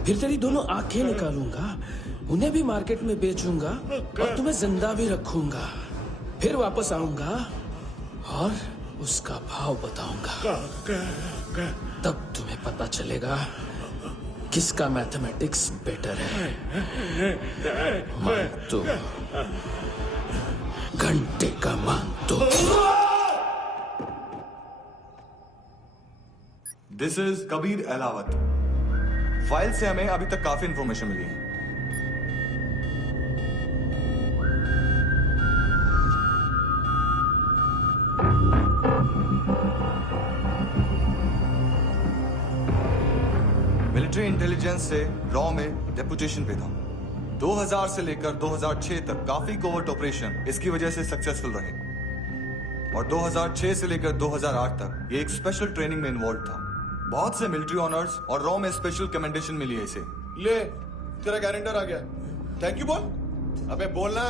फिर तेरी दोनों आंखें निकालूंगा, उन्हें भी मार्केट में बेचूंगा और तुम्हें जिंदा भी रखूंगा। फिर वापस आऊंगा और उसका भाव बताऊंगा। तब तुम्हें पता चलेगा किसका मैथमेटिक्स बेटर है। मानतो, घंटे का मानतो। This is Kabir Ahlawat. File से हमें अभी तक काफी इंफॉर्मेशन मिली है। मिलिट्री इंटेलिजेंस से रॉ में डेपुटेशन पे था। 2000 से लेकर 2006 तक काफी कोवर्ट ऑपरेशन इसकी वजह से सक्सेसफुल रहे, और 2006 से लेकर 2008 तक ये एक स्पेशल ट्रेनिंग में इन्वॉल्व था। बहुत से मिलिट्री ऑनर्स और रॉ में स्पेशल कमेंडेशन मिली है इसे। ले, तेरा गारंटर आ गया। थैंक यू बोल। अबे बोलना।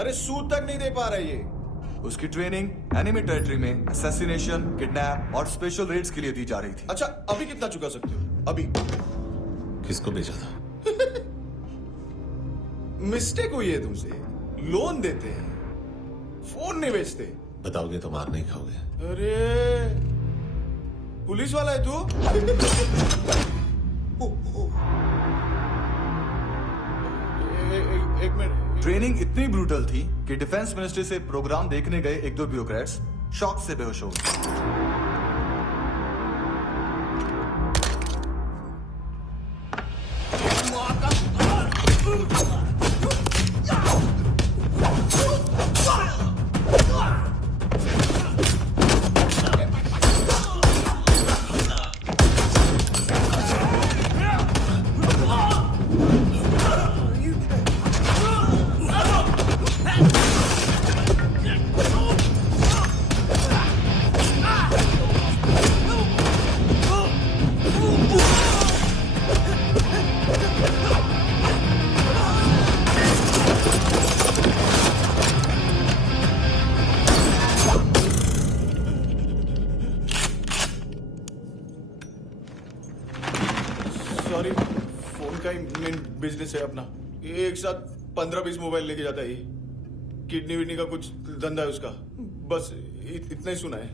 अरे सूद तक नहीं दे पा रहा ये। उसकी ट्रेनिंग एनिमी टेरिटरी में असैसिनेशन, किडनैप और स्पेशल रेड्स के लिए दी जा रही थी। अच्छा, अभी कितना चुका सकते हो? अभी किसको भेजा था? मिस्टेक हुई है तुमसे। लोन देते हैं, फोन नहीं बेचते। बताओगे तो मार नहीं खाओगे। अरे पुलिस वाला है तू? एक मिनट। ट्रेनिंग इतनी ब्रूटल थी कि डिफेंस मिनिस्ट्री से प्रोग्राम देखने गए एक दो ब्यूरोक्रेट्स शॉक से बेहोश हो गए। सॉरी, फोन का ही मेन बिजनेस है अपना। एक साथ 15-20 मोबाइल लेके जाता है ये। किडनी विडनी का कुछ धंधा है उसका। बस इतना ही सुना है।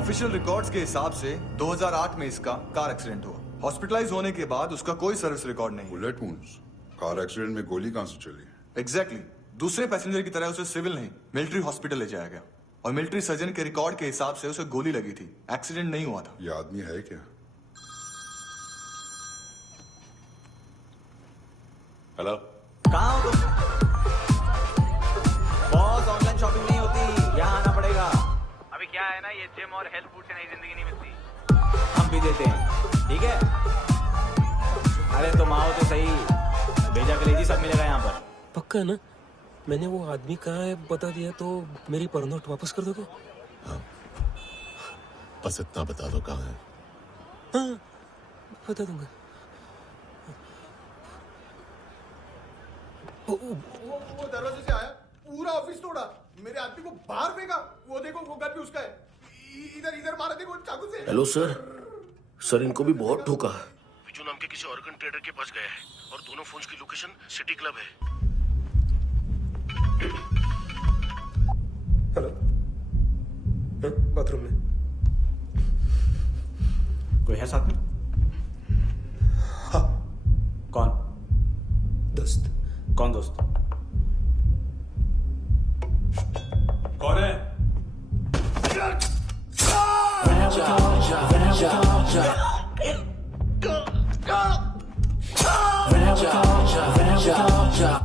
ऑफिशियल रिकॉर्ड्स के हिसाब से 2008 में इसका कार एक्सीडेंट हुआ। हॉस्पिटलाइज होने के बाद उसका कोई सर्विस रिकॉर्ड नहीं। बुलेट वुंड्स, कार एक्सीडेंट में गोली कहां से चली? एग्जैक्टली। दूसरे पैसेंजर की तरह उसे सिविल नहीं मिलिट्री हॉस्पिटल ले जाया गया और मिलिट्री सर्जन के रिकॉर्ड के हिसाब से उसे गोली लगी थी। एक्सीडेंट नहीं हुआ था। ये आदमी है क्या? हेलो, कहाँ हो तुम? बॉस, ऑनलाइन शॉपिंग नहीं होती, यहाँ आना पड़ेगा। अभी क्या है ना, ये जिम और हेल्थ फूड से नई जिंदगी नहीं मिलती। हम भी देते हैं, ठीक है? अरे तुम आओ तो सही, भेजा कलेजी सब मिलेगा यहाँ पर। पक्का ना? मैंने वो आदमी कहाँ है बता दिया तो मेरी परनोट वापस कर दोगे? हाँ, बस इतना बता दो कहाँ है। हाँ, बता दूंगा। वो दरवाजे से आया, पूरा ऑफिस तोड़ा, मेरे आदमी को बाहर फेंका। वो देखो, वो गन भी उसका है। इधर मारा, देखो चाकू से। हेलो सर, सर इनको भी बहुत ठोका। विजू नाम के किसी ऑर्गन ट्रेडर के पास गया है और दोनों फोन्स की लोकेशन सिटी क्लब है। हेलो, बाथरूम में कोई है साथ में? हाँ। कौन? दोस्त। कौन दोस्त? कौन है?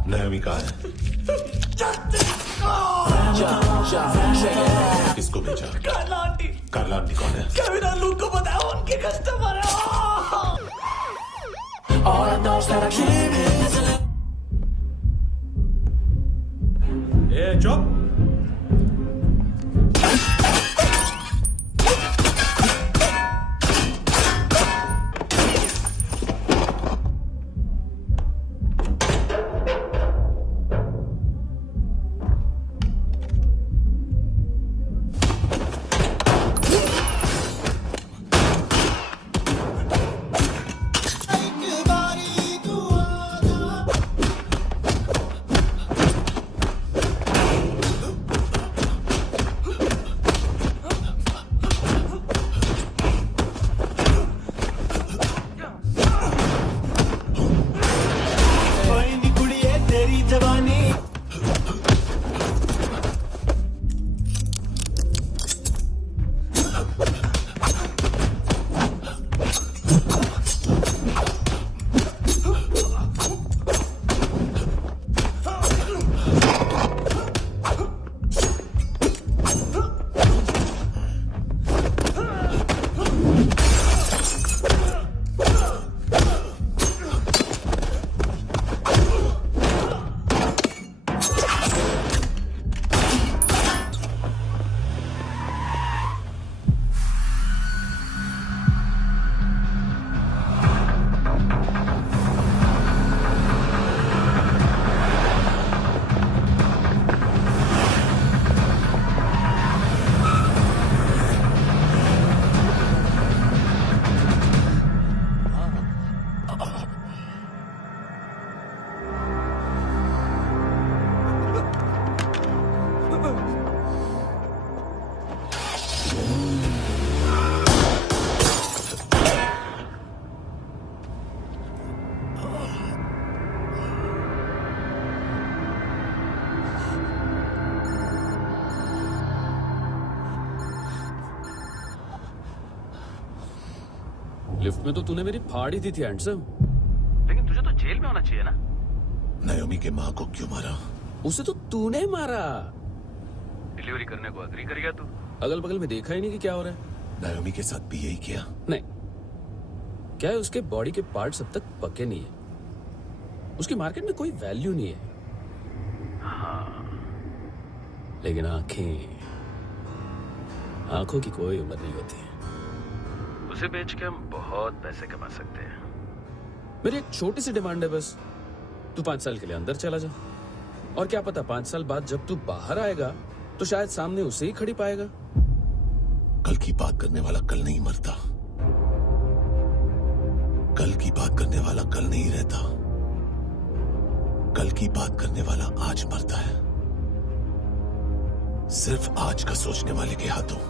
नयमी कहाँ है? किसको भेजा? कार्ला आंटी। कार्ला आंटी कौन है? केविन और लूक को बताया, उनके कस्टमर है। All I know is that I keep it. ए चुप। लिफ्ट में तो तूने मेरी फाड़ ही दी थी हैंडसम। लेकिन तुझे तो जेल में होना चाहिए ना। नायोमी के माँ को क्यों मारा? उसे तो तूने मारा। डिलीवरी करने को अग्री कर गया तू। अगल बगल में देखा ही नहीं कि क्या हो रहा है। नायोमी के साथ भी यही किया? नहीं, क्या है उसके बॉडी के पार्ट्स अब तक पके नहीं है, उसकी मार्केट में कोई वैल्यू नहीं है। हाँ। लेकिन आंखों की कोई उम्र नहीं होती है। उसे बेच के हम बहुत पैसे कमा सकते हैं। मेरी एक छोटी सी डिमांड है बस, तू 5 साल के लिए अंदर चला जा, और क्या पता 5 साल बाद जब तू बाहर आएगा तो शायद सामने उसे ही खड़ी पाएगा। कल की बात करने वाला कल नहीं मरता, कल की बात करने वाला कल नहीं रहता, कल की बात करने वाला आज मरता है। सिर्फ आज का सोचने वाले के हाथों।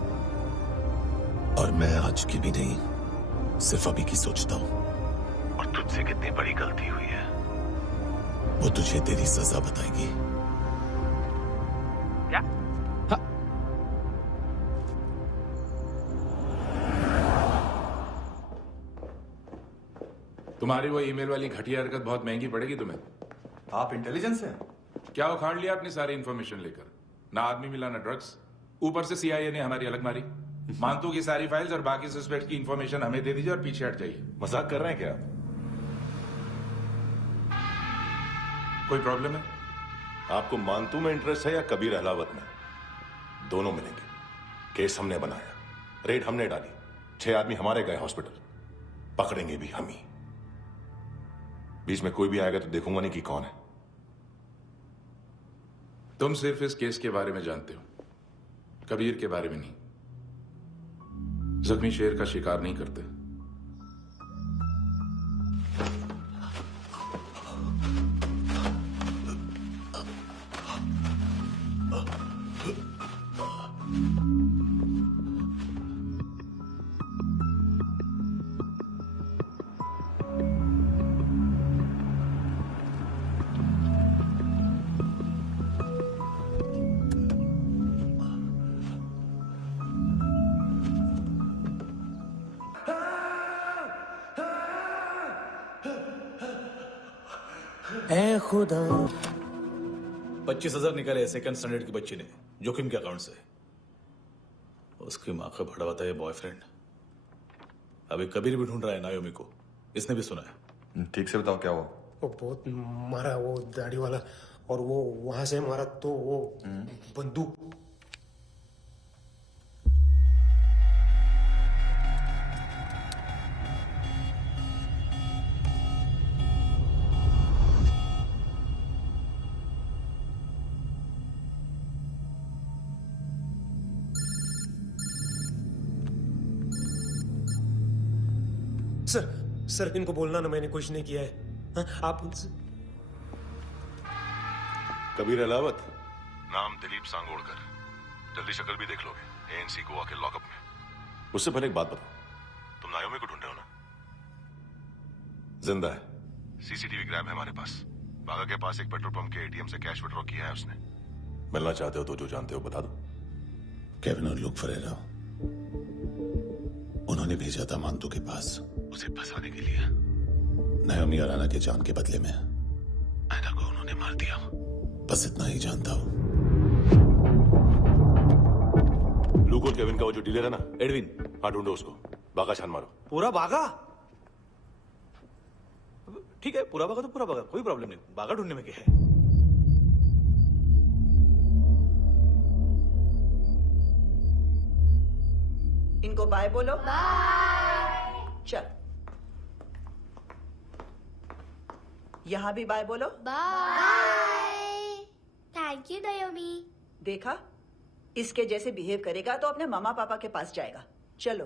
और मैं आज की भी नहीं, सिर्फ अभी की सोचता हूं। और तुझसे कितनी बड़ी गलती हुई है वो तुझे तेरी सजा बताएगी। क्या? हाँ। तुम्हारी वो ईमेल वाली घटिया हरकत बहुत महंगी पड़ेगी तुम्हें। आप इंटेलिजेंस हैं? क्या उखाड़ लिया अपनी सारी इन्फॉर्मेशन लेकर? ना आदमी मिला ना ड्रग्स, ऊपर से सीआईए ने हमारी अलग मारी। मानतू की सारी फाइल्स और बाकी सस्पेक्ट की इन्फॉर्मेशन हमें दे दीजिए और पीछे हट जाइए। मजाक कर रहे हैं क्या? कोई प्रॉब्लम है? आपको मानतू में इंटरेस्ट है या कबीर अहलावत में? दोनों मिलेंगे। केस हमने बनाया, रेड हमने डाली, 6 आदमी हमारे गए हॉस्पिटल, पकड़ेंगे भी हम ही। बीच में कोई भी आएगा तो देखूंगा नहीं कि कौन है। तुम सिर्फ इस केस के बारे में जानते हो, कबीर के बारे में नहीं। जख्मी शेर का शिकार नहीं करते। ऐ खुदा 25,000 निकाले सेकंड स्टैंडर्ड की बच्ची ने जोखिम के अकाउंट से। उसकी माँ का भड़ा बताया बॉयफ्रेंड। अभी कबीर भी ढूंढ रहा है नायोमी को, इसने भी सुना है। ठीक से बताओ क्या हुआ? वो बहुत मारा, वो दाढ़ी वाला, और वो वहां से मारा तो वो बंदूक। सर इनको बोलना ना मैंने कुछ नहीं किया है। हाँ, आप उनसे। कबीर अहलावत, नाम दिलीप सांगोड़कर। जल्दी शक्ल भी देख लोगे एएनसी गोवा के लॉकअप में। उससे पहले एक बात बताओ, तुम नायोमी को ढूंढ रहे हो ना? जिंदा है, सीसीटीवी ग्रैब है हमारे पास। बागा के पास एक पेट्रोल पंप के एटीएम से कैश विड्रॉ किया है उसने। मिलना चाहते हो तो जो जानते हो बता दो। केविन और लुक फरेरा, उन्होंने भेजा था मानतू के पास उसे फंसाने के लिए। नायोमी और आना के जान के बदले में ऐना को उन्होंने मार दिया। बस इतना ही जानता हूं। लूक और केविन का वो जो डीलर है ना, एडविन, हाँ ढूंढो उसको। बागा छान मारो। पूरा बागा? ठीक है, पूरा बागा तो पूरा बागा, कोई प्रॉब्लम नहीं। बागा ढूंढने में क्या है? इनको बाय बोलो। बाय। चल, यहां भी बाय बोलो। बाय। Thank you नायोमी। देखा, इसके जैसे बिहेव करेगा तो अपने मामा पापा के पास जाएगा। चलो।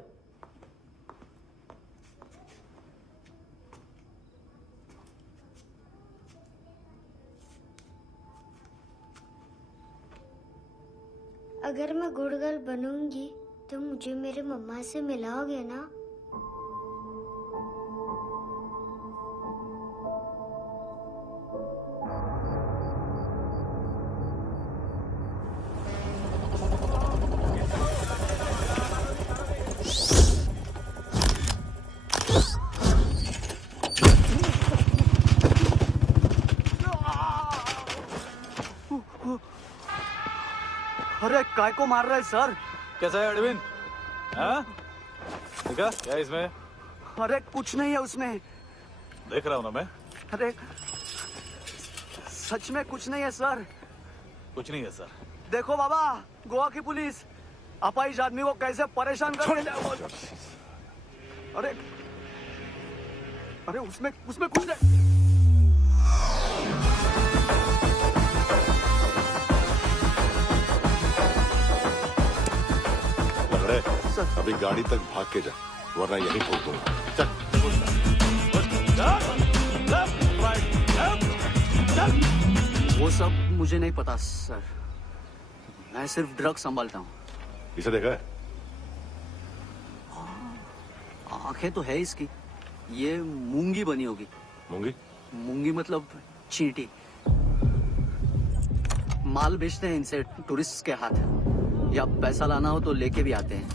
अगर मैं गुड गर्ल बनूंगी तो मुझे मेरे मम्मा से मिलाओगे ना? काय को मार रहा है सर? कैसा है अरविंद? हाँ? देखा क्या है इसमें? अरे कुछ नहीं है उसमें। देख रहा हूँ ना मैं। अरे सच में कुछ नहीं है सर। कुछ नहीं है सर। देखो बाबा, गोवा की पुलिस अपाहिज आदमी को कैसे परेशान कर रही है। अरे अरे उसमें कुछ नहीं। अभी गाड़ी तक भाग के जा, वरना यही ठोक दूंगा। चल। वो सब मुझे नहीं पता सर, मैं सिर्फ ड्रग संभालता हूँ। इसे देखा है? आंखें तो है इसकी, ये मूंगी बनी होगी। मूंगी? मूंगी मतलब चींटी। माल बेचते हैं इनसे टूरिस्ट के हाथ, या पैसा लाना हो तो लेके भी आते हैं।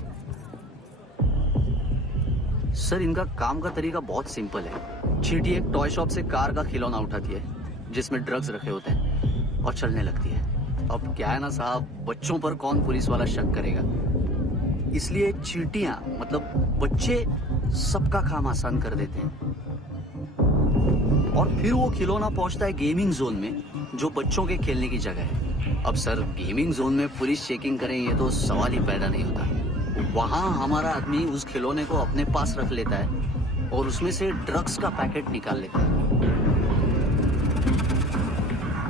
सर इनका काम का तरीका बहुत सिंपल है। चींटी एक टॉय शॉप से कार का खिलौना उठाती है जिसमें ड्रग्स रखे होते हैं और चलने लगती है। अब क्या है ना साहब, बच्चों पर कौन पुलिस वाला शक करेगा, इसलिए चींटियां मतलब बच्चे सबका काम आसान कर देते हैं। और फिर वो खिलौना पहुंचता है गेमिंग जोन में, जो बच्चों के खेलने की जगह है। अब सर गेमिंग जोन में पुलिस चेकिंग करें ये तो सवाल ही पैदा नहीं होता। वहां हमारा आदमी उस खिलौने को अपने पास रख लेता है और उसमें से ड्रग्स का पैकेट निकाल लेता है,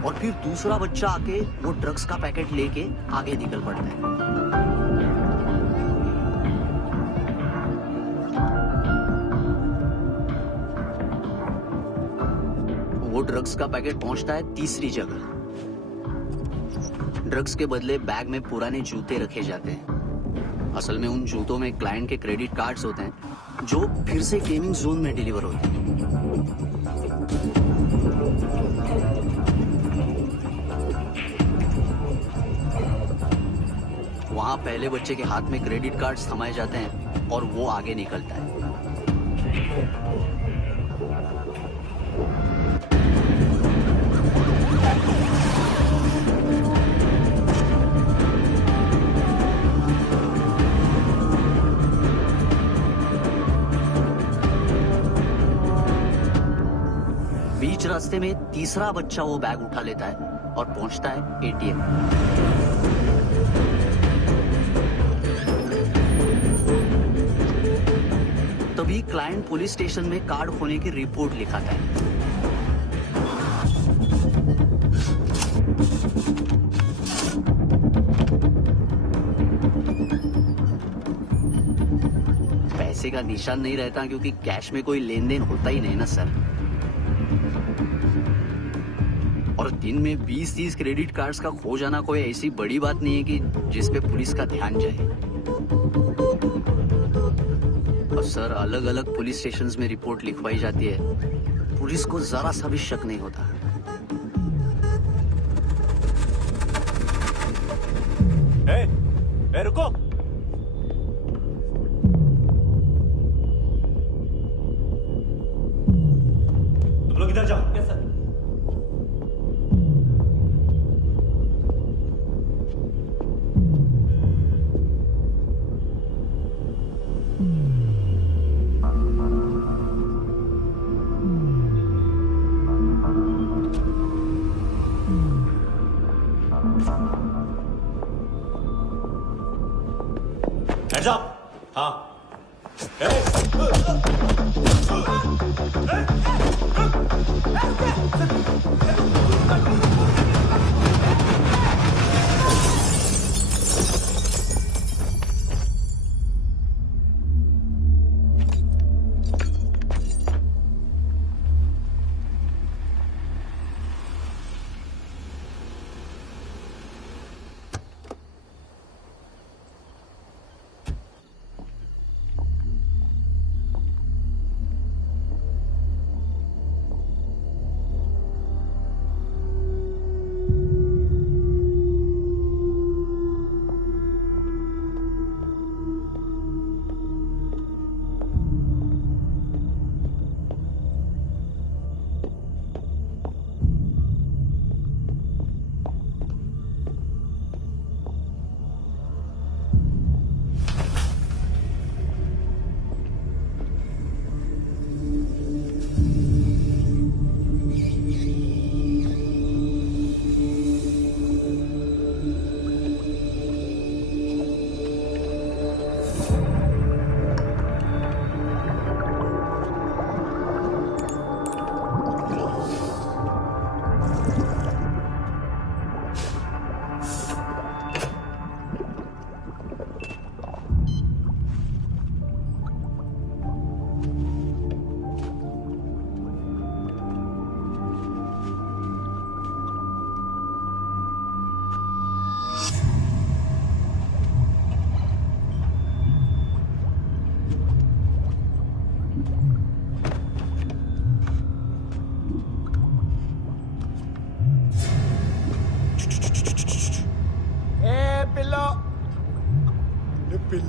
और फिर दूसरा बच्चा आके वो ड्रग्स का पैकेट लेके आगे निकल पड़ता है। वो ड्रग्स का पैकेट पहुंचता है तीसरी जगह। ड्रग्स के बदले बैग में पुराने जूते रखे जाते हैं। असल में उन जूतों में क्लाइंट के क्रेडिट कार्ड्स होते हैं जो फिर से गेमिंग जोन में डिलीवर होते हैं। वहां पहले बच्चे के हाथ में क्रेडिट कार्ड्स थमाए जाते हैं और वो आगे निकलता है। बीच रास्ते में तीसरा बच्चा वो बैग उठा लेता है और पहुंचता है एटीएम। तभी क्लाइंट पुलिस स्टेशन में कार्ड खोने की रिपोर्ट लिखाता है। पैसे का निशान नहीं रहता क्योंकि कैश में कोई लेन देन होता ही नहीं ना सर। और दिन में 20-30 क्रेडिट कार्ड्स का खो जाना कोई ऐसी बड़ी बात नहीं है कि जिस पे पुलिस का ध्यान जाए। और सर अलग अलग पुलिस स्टेशंस में रिपोर्ट लिखवाई जाती है, पुलिस को जरा सा भी शक नहीं होता। रुको, तुम लोग इधर जाओ। Yes sir. Heads up! हाँ।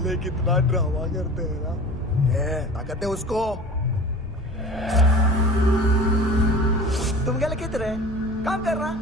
ले कितना ड्रामा करते हैं ना। ताकत है उसको। तुम क्या लिखते रहे? काम कर रहा।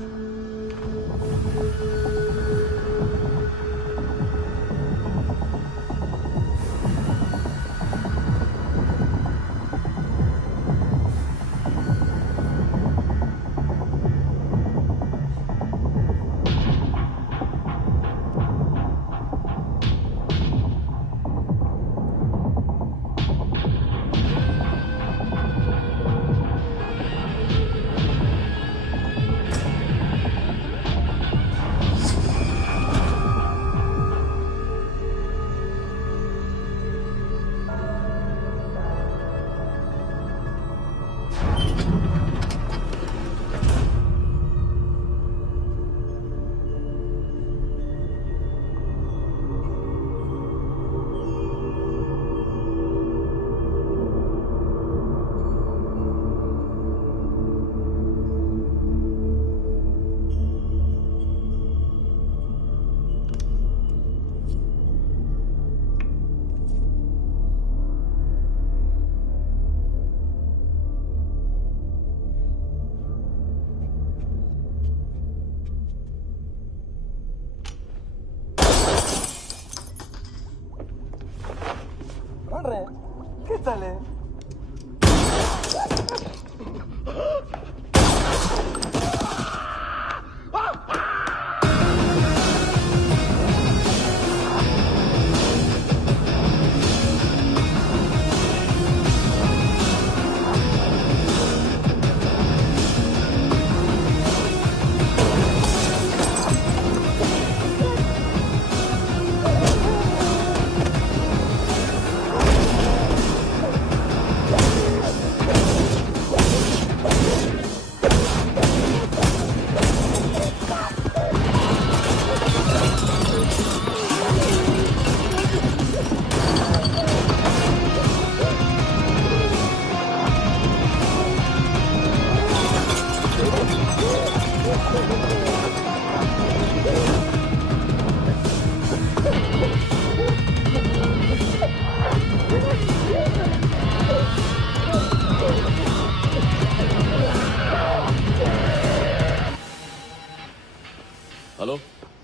हेलो,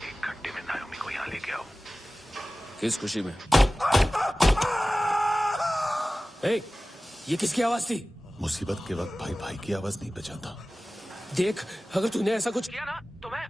1 घंटे में नायोमी को यहाँ लेके आओ। किस खुशी में? ये किसकी आवाज थी? मुसीबत के वक्त भाई भाई की आवाज नहीं बचाता। देख, अगर तूने ऐसा कुछ किया ना तो मैं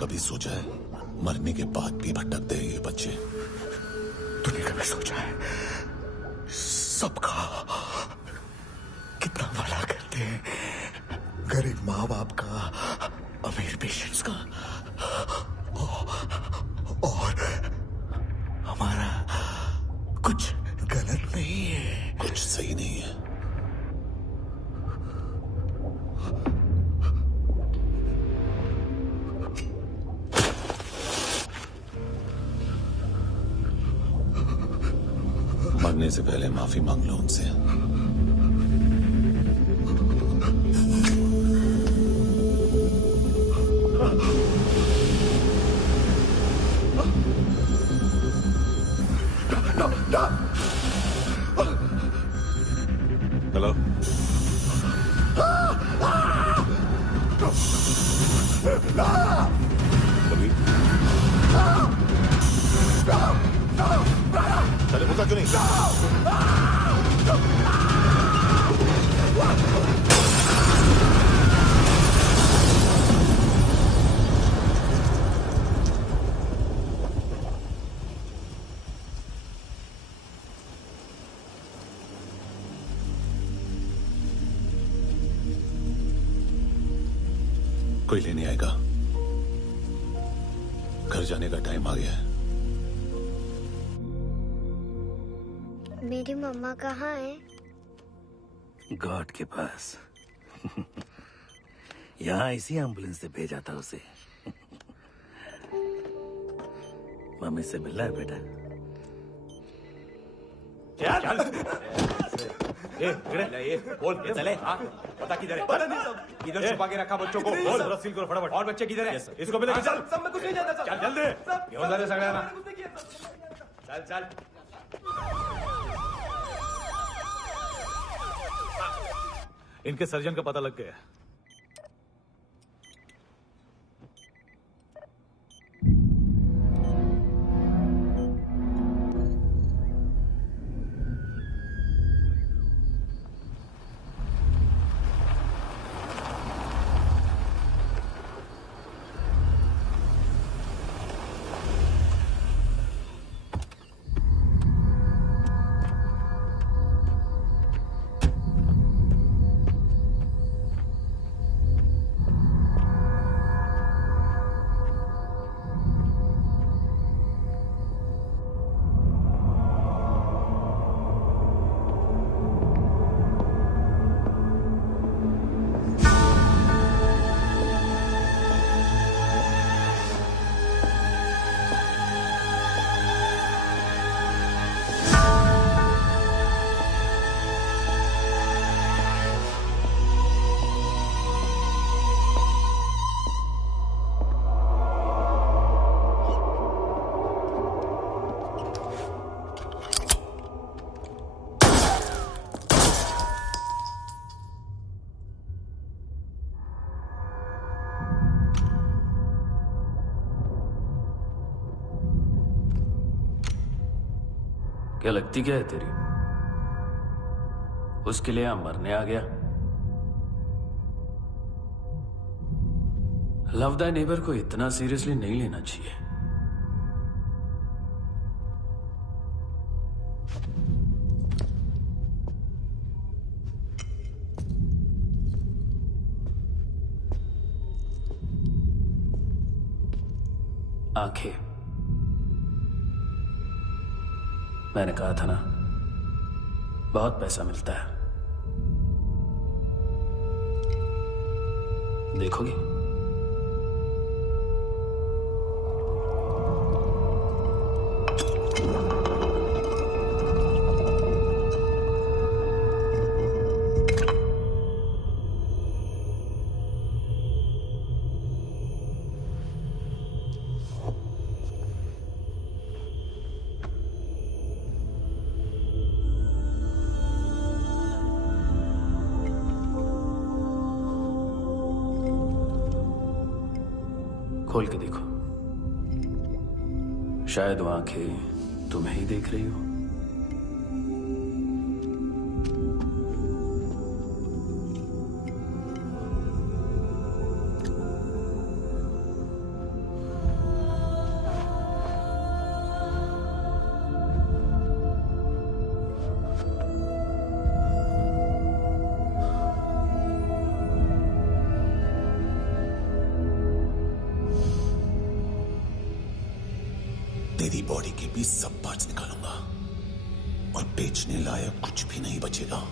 कभी सोचा है मरने के बाद भी भटकते हैं ये बच्चे? तूने कभी सोचा है सबका कितना भला करते हैं? गरीब माँ बाप का, अमीर पेशेंट्स का, और हमारा कुछ गलत नहीं है, कुछ सही नहीं है। मरने से पहले माफी मांग लो उनसे। हेलो, कभी चले पूछा क्यों नहीं? कोई लेने आएगा। घर जाने का टाइम आ गया है। मेरी मम्मा कहाँ है? गॉड के पास। यहाँ इसी एम्बुलेंस से भेजा था उसे। मम्मी से मिलना है बेटा। चल। ये बोल चले। हाँ पता किधर है? पता नहीं सब। इधर छुपा के रखा बच्चों को। बोल पूरा सील करो फटाफट। और बच्चे किधर है? इसको भी लेके चल। सब मैं कुछ नहीं जानता। चल जल्दी। क्यों जा सगळ्या ना? चल चल। इनके सर्जन का पता लग गया। क्या लगती क्या है तेरी? उसके लिए यहां मरने आ गया? लव द नेबर को इतना सीरियसली नहीं लेना चाहिए। आंखें, मैंने कहा था ना, बहुत पैसा मिलता है। देखोगी? खोल के देखो, शायद वो आंखें तुम्हें ही देख रही हो। तेरी बॉडी के भी सब पार्ट्स निकालूंगा और बेचने लायक कुछ भी नहीं बचेगा।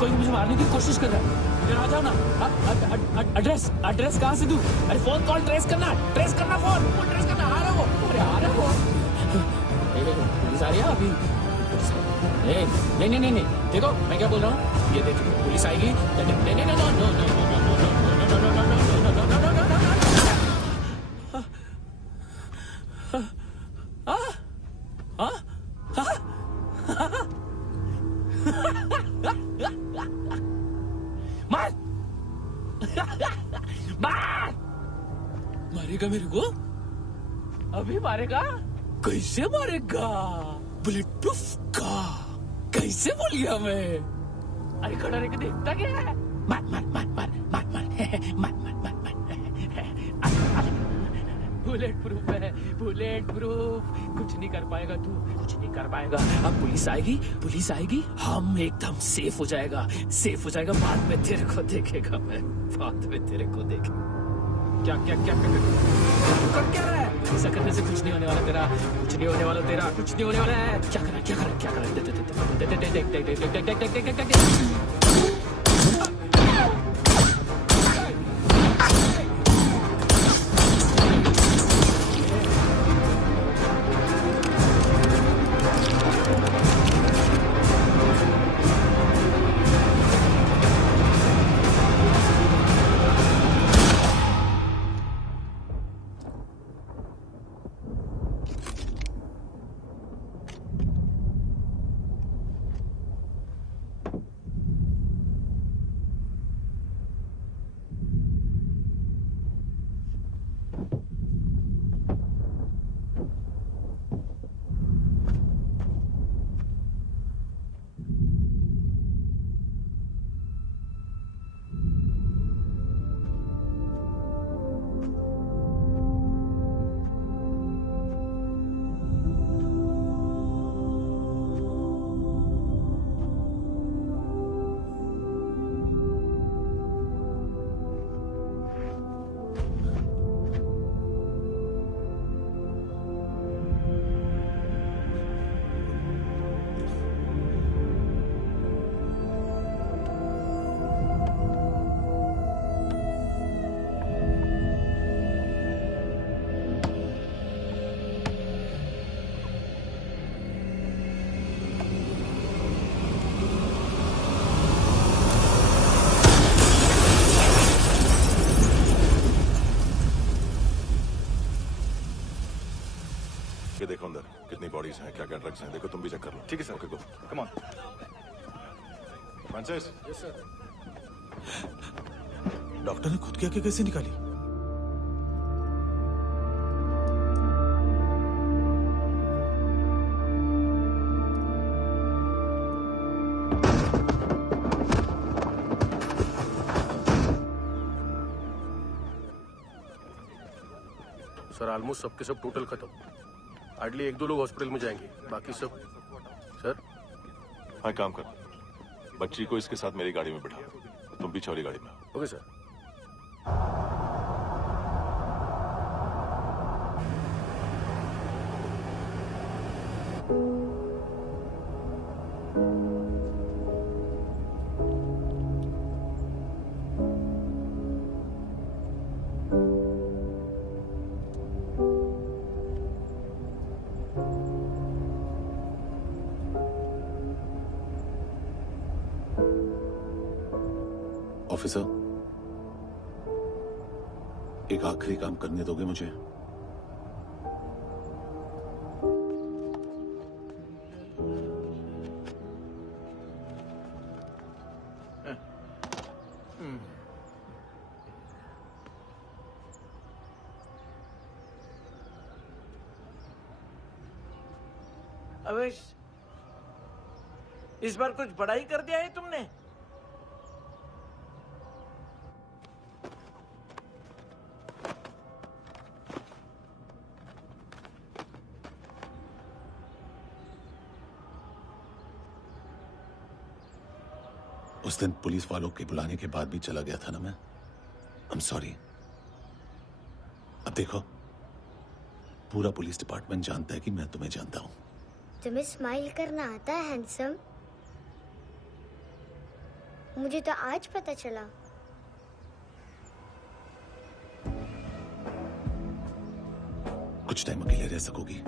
कोई मुझे मारने की कोशिश कर रहा है। इधर आ जाओ ना। एड्रेस कहाँ से दूं? अरे फोन कॉल ट्रेस करना फोन ट्रेस करना। आ रहा वो, अरे आ रहा वो। देखो पुलिस आ रही है अभी। नहीं देखो मैं क्या बोल रहा हूँ, ये देखो पुलिस आएगी। मारेगा मेरे को? अभी मारेगा? कैसे मारेगा? बुलेट प्रूफ का। कैसे बोल गया मैं? अरे खड़ा रह के देखता क्या है? मार बुलेट प्रूफ है, बुलेट प्रूफ। कुछ नहीं कर पाएगा तू, कुछ नहीं कर पाएगा। अब पुलिस आएगी, हम एकदम सेफ हो जाएगा। बाद में तेरे को देखेगा मैं, बाद में तेरे को देखेगा। क्या कर रहा है? ऐसा करने से कुछ नहीं होने वाला तेरा, कुछ नहीं होने वाला है। क्या कर रहा है? देख। ये देखो अंदर कितनी बॉडीज हैं, क्या क्या ड्रग्स हैं, देखो तुम भी चेक कर लो। ठीक है sir. Okay go. Come on. Francis. Yes sir. Doctor ने खुद की आंखें कैसे निकाली? सर ऑलमोस्ट सबके सब टोटल खत्म। हार्डली 1-2 लोग हॉस्पिटल में जाएंगे, बाकी सब। सर हाँ काम कर, बच्ची को इसके साथ मेरी गाड़ी में बिठा, तुम पीछे वाली गाड़ी में। Okay sir. ऑफिसर, एक आखिरी काम करने दोगे मुझे? अवेश, इस बार कुछ बड़ा ही कर दिया है तुमने। उस दिन पुलिस वालों के बुलाने के बाद भी चला गया था ना मैं। I am sorry. अब देखो, पूरा पुलिस डिपार्टमेंट जानता है कि मैं तुम्हें जानता हूं। तुम्हें स्माइल करना आता है हैंडसम? मुझे तो आज पता चला। कुछ टाइम अकेले रह सकोगी?